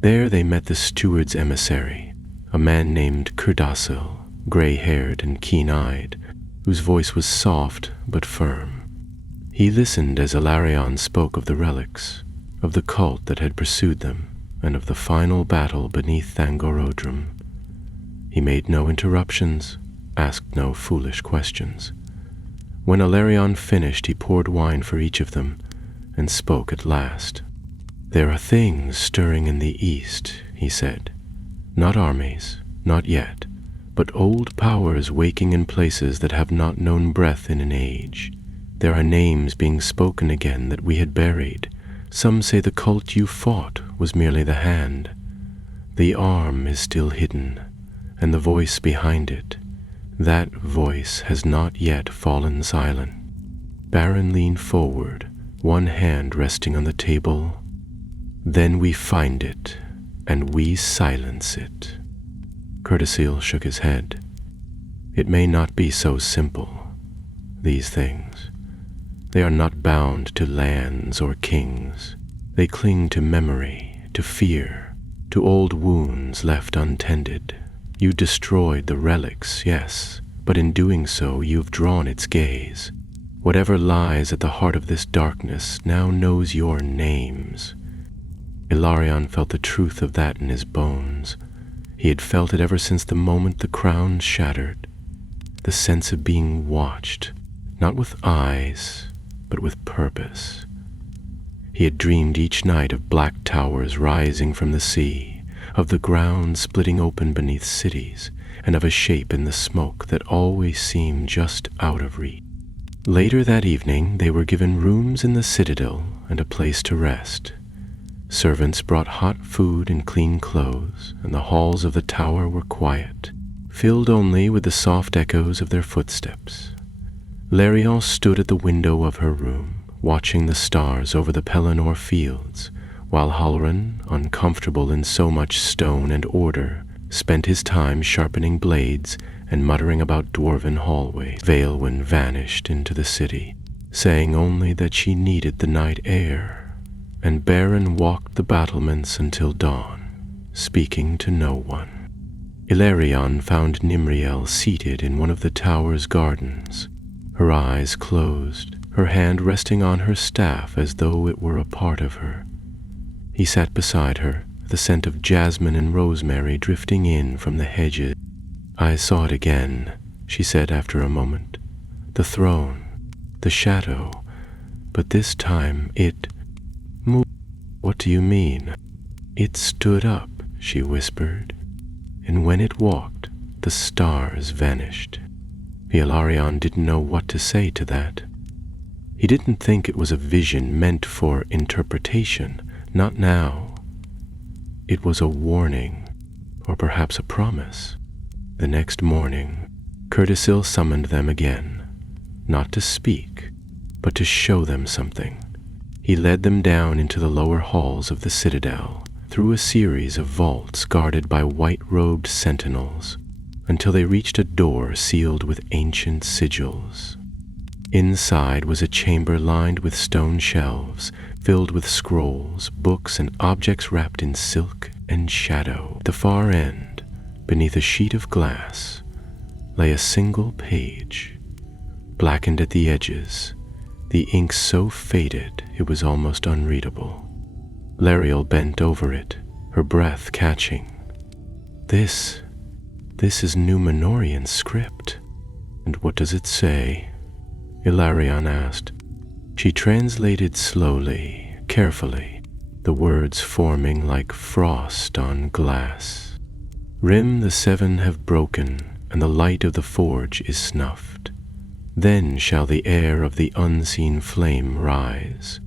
There they met the steward's emissary, a man named Curdasil, gray-haired and keen-eyed, whose voice was soft but firm. He listened as Ilarion spoke of the relics, of the cult that had pursued them, and of the final battle beneath Thangorodrim. He made no interruptions, asked no foolish questions. When Ilarion finished, he poured wine for each of them, and spoke at last. "There are things stirring in the east," he said. "Not armies, not yet, but old powers waking in places that have not known breath in an age. There are names being spoken again that we had buried. Some say the cult you fought was merely the hand. The arm is still hidden, and the voice behind it, that voice has not yet fallen silent." Baron leaned forward, one hand resting on the table. "Then we find it, and we silence it." Curdasil shook his head. "It may not be so simple, these things. They are not bound to lands or kings. They cling to memory, to fear, to old wounds left untended. You destroyed the relics, yes, but in doing so you've drawn its gaze. Whatever lies at the heart of this darkness now knows your names." Ilarion felt the truth of that in his bones. He had felt it ever since the moment the crown shattered. The sense of being watched, not with eyes, but with purpose. He had dreamed each night of black towers rising from the sea, of the ground splitting open beneath cities, and of a shape in the smoke that always seemed just out of reach. Later that evening they were given rooms in the citadel and a place to rest. Servants brought hot food and clean clothes, and the halls of the tower were quiet, filled only with the soft echoes of their footsteps. Larion stood at the window of her room, watching the stars over the Pelennor fields, while Halloran, uncomfortable in so much stone and order, spent his time sharpening blades and muttering about dwarven hallways. Vaelwyn vanished into the city, saying only that she needed the night air, and Beren walked the battlements until dawn, speaking to no one. Ilarion found Nimriel seated in one of the tower's gardens, her eyes closed, her hand resting on her staff as though it were a part of her. He sat beside her, the scent of jasmine and rosemary drifting in from the hedges. "I saw it again," she said after a moment. "The throne, the shadow, but this time it moved." "What do you mean?" "It stood up," she whispered, "and when it walked, the stars vanished." Ilarion didn't know what to say to that. He didn't think it was a vision meant for interpretation, not now. It was a warning, or perhaps a promise. The next morning, Curtisil summoned them again, not to speak, but to show them something. He led them down into the lower halls of the citadel, through a series of vaults guarded by white-robed sentinels, until they reached a door sealed with ancient sigils. Inside was a chamber lined with stone shelves, filled with scrolls, books, and objects wrapped in silk and shadow. At the far end, beneath a sheet of glass, lay a single page, blackened at the edges, the ink so faded it was almost unreadable. Lariel bent over it, her breath catching. This is Númenórean script. "And what does it say?" Ilarion asked. She translated slowly, carefully, the words forming like frost on glass. "Rim the seven have broken, and the light of the forge is snuffed. Then shall the heir of the unseen flame rise,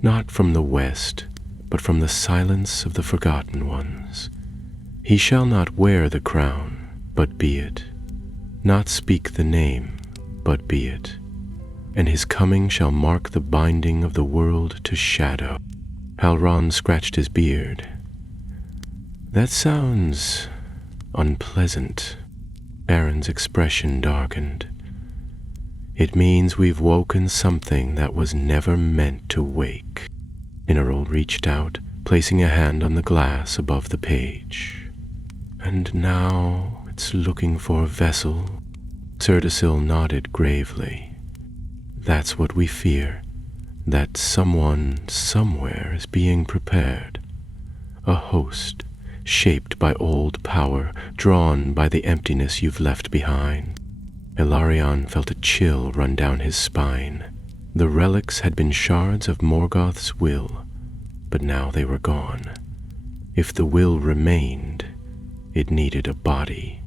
not from the west, but from the silence of the forgotten ones. He shall not wear the crown, but be it, not speak the name, but be it, and his coming shall mark the binding of the world to shadow." Halron scratched his beard. "That sounds unpleasant." Beren's expression darkened. "It means we've woken something that was never meant to wake." Inerol reached out, placing a hand on the glass above the page. "And now it's looking for a vessel." Cerdaisil nodded gravely. "That's what we fear, that someone somewhere is being prepared. A host, shaped by old power, drawn by the emptiness you've left behind." Ilarion felt a chill run down his spine. The relics had been shards of Morgoth's will, but now they were gone. If the will remained, it needed a body.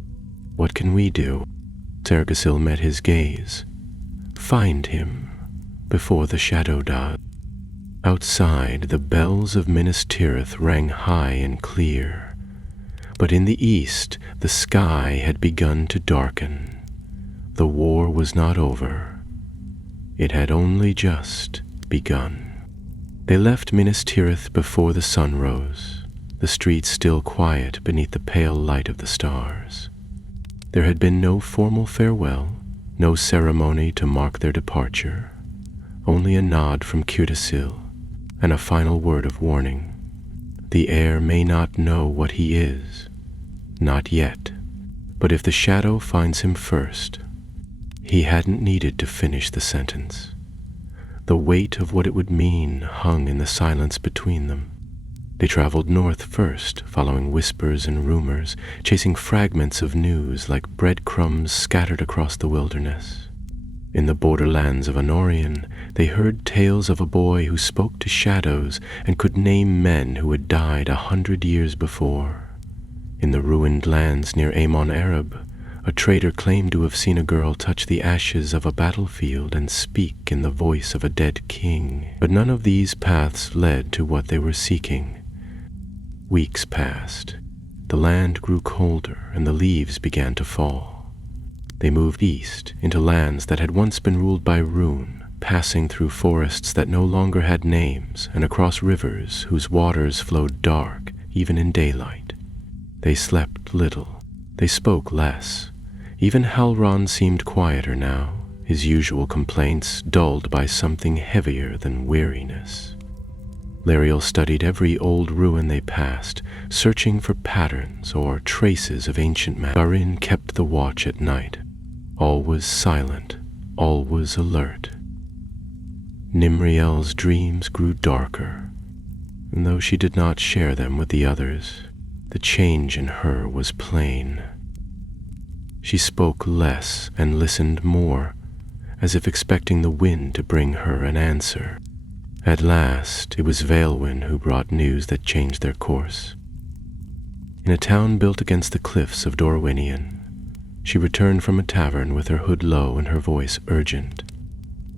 "What can we do?" Cerdaisil met his gaze. "Find him, before the shadow does." Outside, the bells of Minas Tirith rang high and clear, but in the east the sky had begun to darken. The war was not over. It had only just begun. They left Minas Tirith before the sun rose, the streets still quiet beneath the pale light of the stars. There had been no formal farewell, no ceremony to mark their departure, only a nod from Cerdaisil and a final word of warning. The heir may not know what he is, not yet, but if the shadow finds him first, he hadn't needed to finish the sentence. The weight of what it would mean hung in the silence between them. They traveled north first, following whispers and rumors, chasing fragments of news like breadcrumbs scattered across the wilderness. In the borderlands of Anorion, they heard tales of a boy who spoke to shadows and could name men who had died 100 years before. In the ruined lands near Amon Arab, a trader claimed to have seen a girl touch the ashes of a battlefield and speak in the voice of a dead king. But none of these paths led to what they were seeking. Weeks passed. The land grew colder and the leaves began to fall. They moved east into lands that had once been ruled by Rune, passing through forests that no longer had names and across rivers whose waters flowed dark even in daylight. They slept little. They spoke less. Even Halron seemed quieter now, his usual complaints dulled by something heavier than weariness. Lariel studied every old ruin they passed, searching for patterns or traces of ancient magic. Garin kept the watch at night. All was silent, all was alert. Nimriel's dreams grew darker, and though she did not share them with the others, the change in her was plain. She spoke less and listened more, as if expecting the wind to bring her an answer. At last, it was Vailwyn who brought news that changed their course. In a town built against the cliffs of Dorwinion, she returned from a tavern with her hood low and her voice urgent.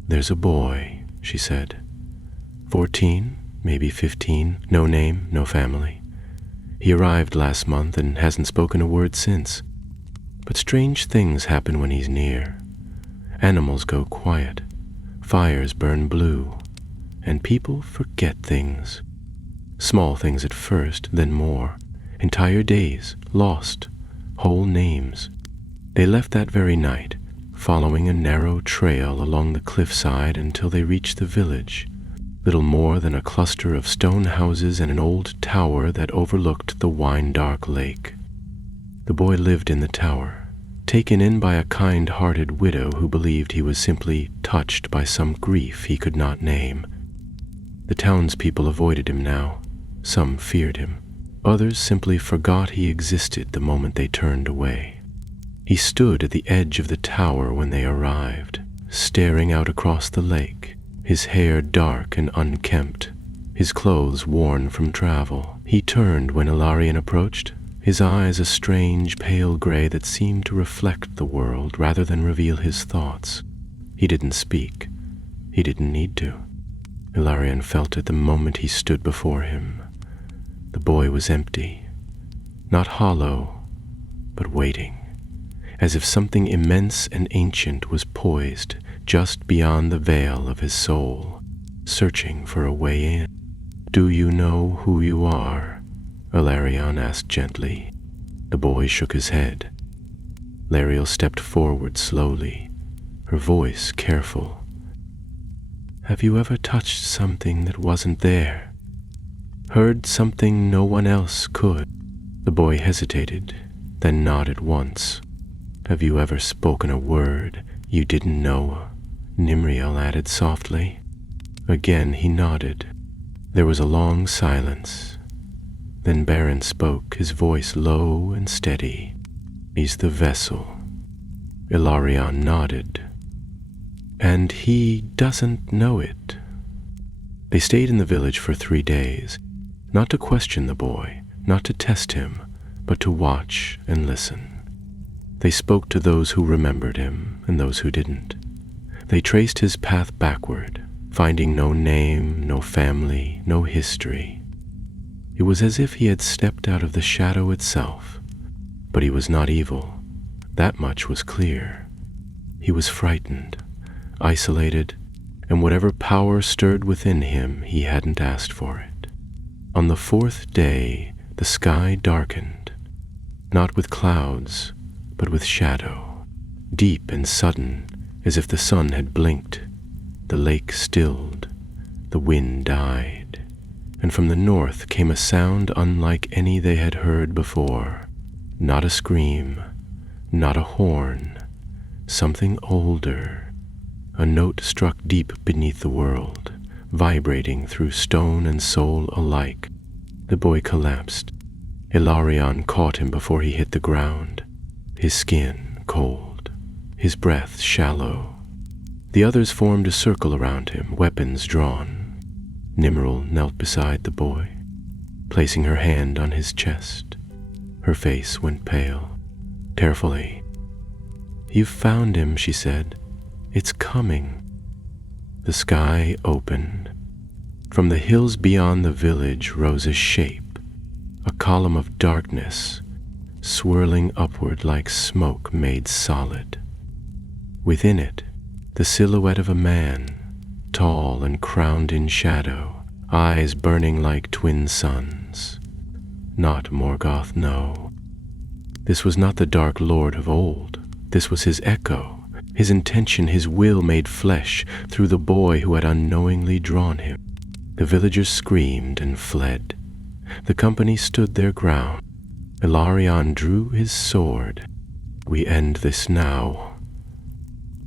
"There's a boy," she said. 14, maybe 15, no name, no family. He arrived last month and hasn't spoken a word since. But strange things happen when he's near. Animals go quiet, fires burn blue, and people forget things. Small things at first, then more. Entire days, lost, whole names. They left that very night, following a narrow trail along the cliffside until they reached the village, little more than a cluster of stone houses and an old tower that overlooked the wine-dark lake. The boy lived in the tower, taken in by a kind-hearted widow who believed he was simply touched by some grief he could not name. The townspeople avoided him now. Some feared him. Others simply forgot he existed the moment they turned away. He stood at the edge of the tower when they arrived, staring out across the lake, his hair dark and unkempt, his clothes worn from travel. He turned when Ilarion approached, his eyes a strange pale gray that seemed to reflect the world rather than reveal his thoughts. He didn't speak. He didn't need to. Ilarion felt it the moment he stood before him. The boy was empty, not hollow, but waiting, as if something immense and ancient was poised just beyond the veil of his soul, searching for a way in. "Do you know who you are?" Ilarion asked gently. The boy shook his head. Lariel stepped forward slowly, her voice careful. "Have you ever touched something that wasn't there? Heard something no one else could?" The boy hesitated, then nodded once. "Have you ever spoken a word you didn't know?" Nimriel added softly. Again he nodded. There was a long silence. Then Baron spoke, his voice low and steady. "He's the vessel." Ilarion nodded. "And he doesn't know it." They stayed in the village for 3 days, not to question the boy, not to test him, but to watch and listen. They spoke to those who remembered him and those who didn't. They traced his path backward, finding no name, no family, no history. It was as if he had stepped out of the shadow itself, but he was not evil. That much was clear. He was frightened, isolated, and whatever power stirred within him, he hadn't asked for it. On the 4th day, the sky darkened, not with clouds, but with shadow, deep and sudden, as if the sun had blinked. The lake stilled, the wind died, and from the north came a sound unlike any they had heard before. Not a scream, not a horn, something older. A note struck deep beneath the world, vibrating through stone and soul alike. The boy collapsed. Ilarion caught him before he hit the ground, his skin cold, his breath shallow. The others formed a circle around him, weapons drawn. Nimril knelt beside the boy, placing her hand on his chest. Her face went pale. Carefully, "You've found him," she said. "It's coming." The sky opened. From the hills beyond the village rose a shape, a column of darkness, swirling upward like smoke made solid. Within it, the silhouette of a man, tall and crowned in shadow, eyes burning like twin suns. Not Morgoth, no. This was not the Dark Lord of old. This was his echo, his intention, his will made flesh through the boy who had unknowingly drawn him. The villagers screamed and fled. The company stood their ground. Ilarion drew his sword. We end this now.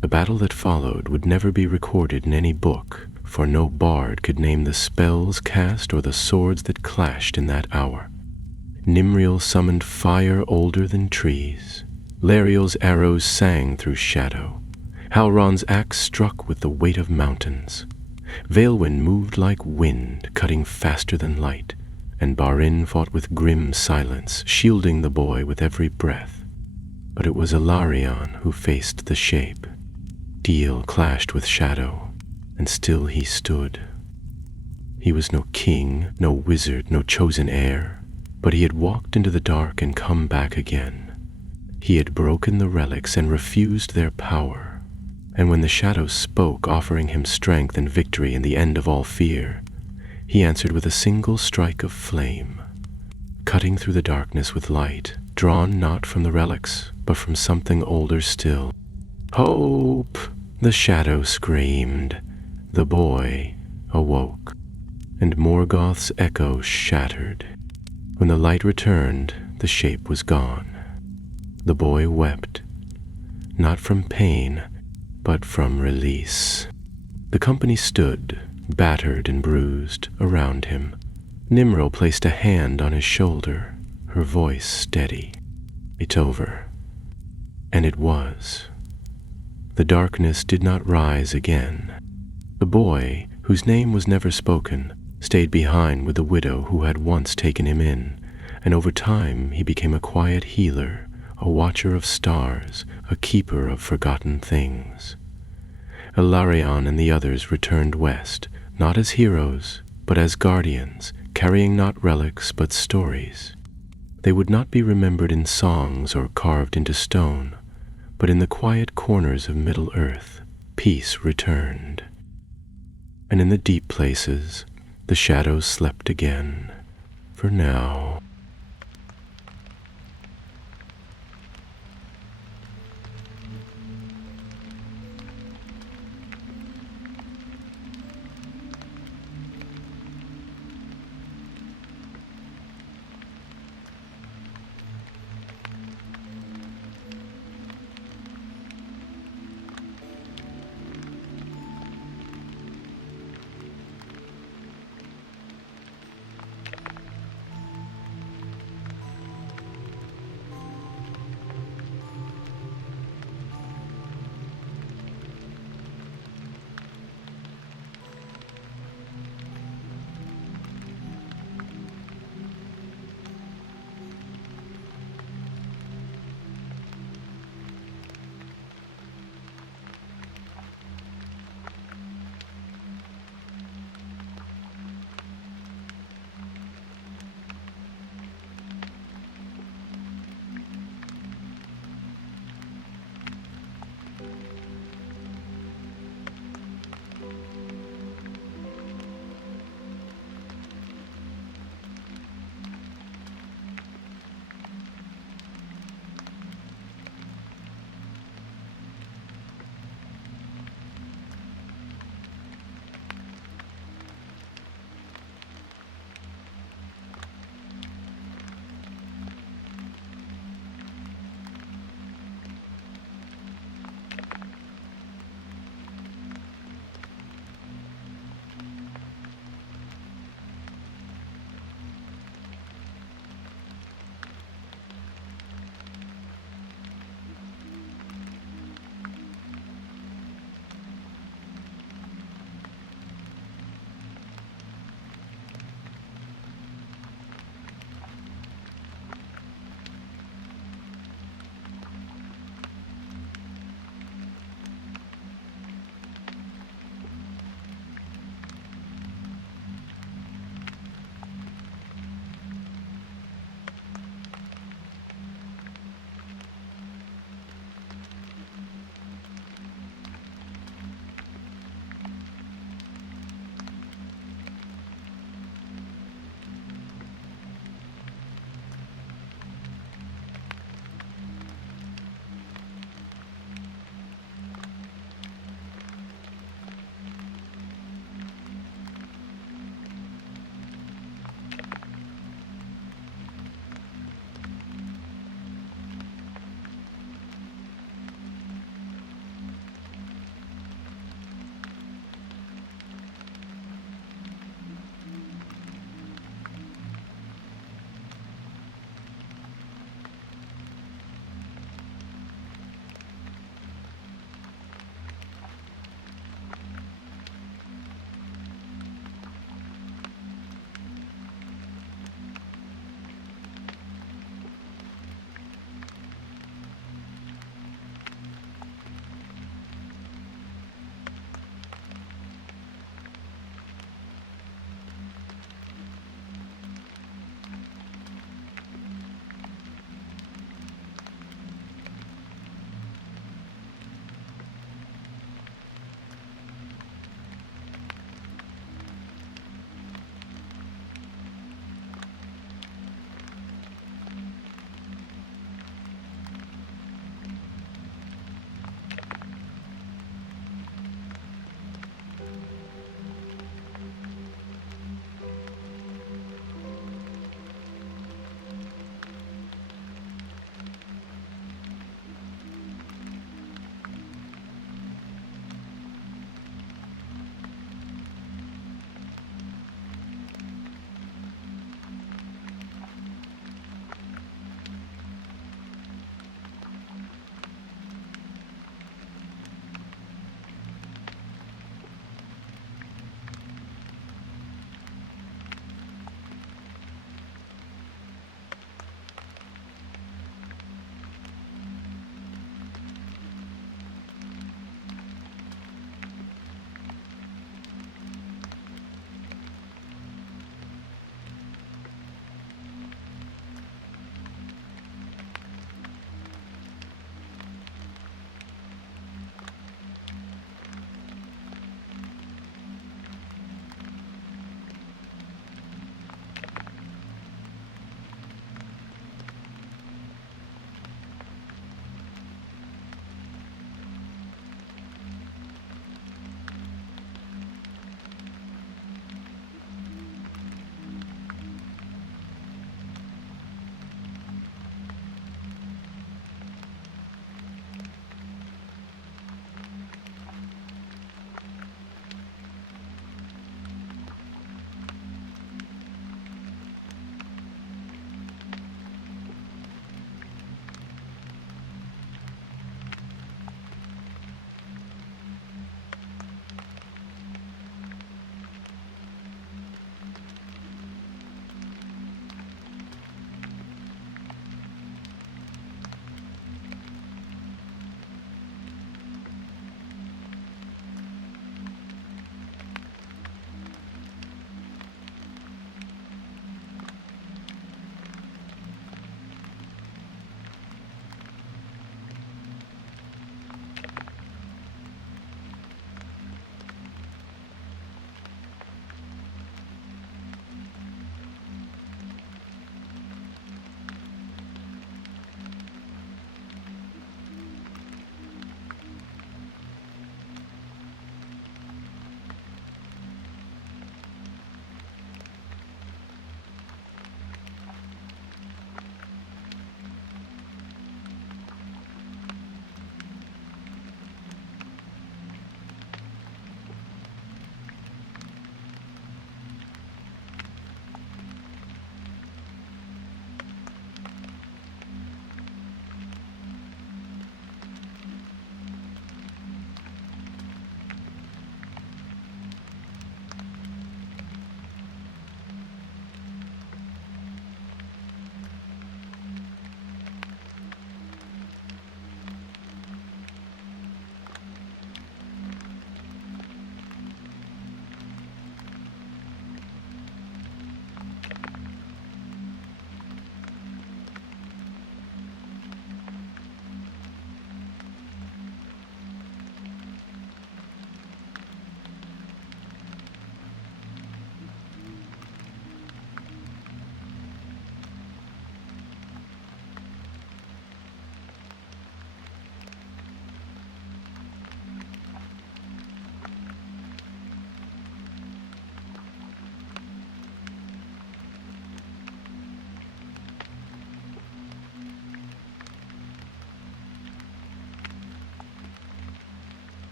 The battle that followed would never be recorded in any book, for no bard could name the spells cast or the swords that clashed in that hour. Nimriel summoned fire older than trees. Lariel's arrows sang through shadow. Halron's axe struck with the weight of mountains. Vailwyn moved like wind, cutting faster than light, and Barin fought with grim silence, shielding the boy with every breath. But it was Ilarion who faced the shape. Steel clashed with shadow, and still he stood. He was no king, no wizard, no chosen heir, but he had walked into the dark and come back again. He had broken the relics and refused their power, and when the shadows spoke, offering him strength and victory and the end of all fear, he answered with a single strike of flame, cutting through the darkness with light, drawn not from the relics, but from something older still. "Hope!" the shadow screamed. The boy awoke, and Morgoth's echo shattered. When the light returned, the shape was gone. The boy wept, not from pain, but from release. The company stood, battered and bruised, around him. Nimril placed a hand on his shoulder, her voice steady. "It's over." And it was. The darkness did not rise again. The boy, whose name was never spoken, stayed behind with the widow who had once taken him in, and over time he became a quiet healer, a watcher of stars, a keeper of forgotten things. Ilarion and the others returned west, not as heroes, but as guardians, carrying not relics but stories. They would not be remembered in songs or carved into stone, but in the quiet corners of Middle-earth, peace returned. And in the deep places, the shadows slept again, for now.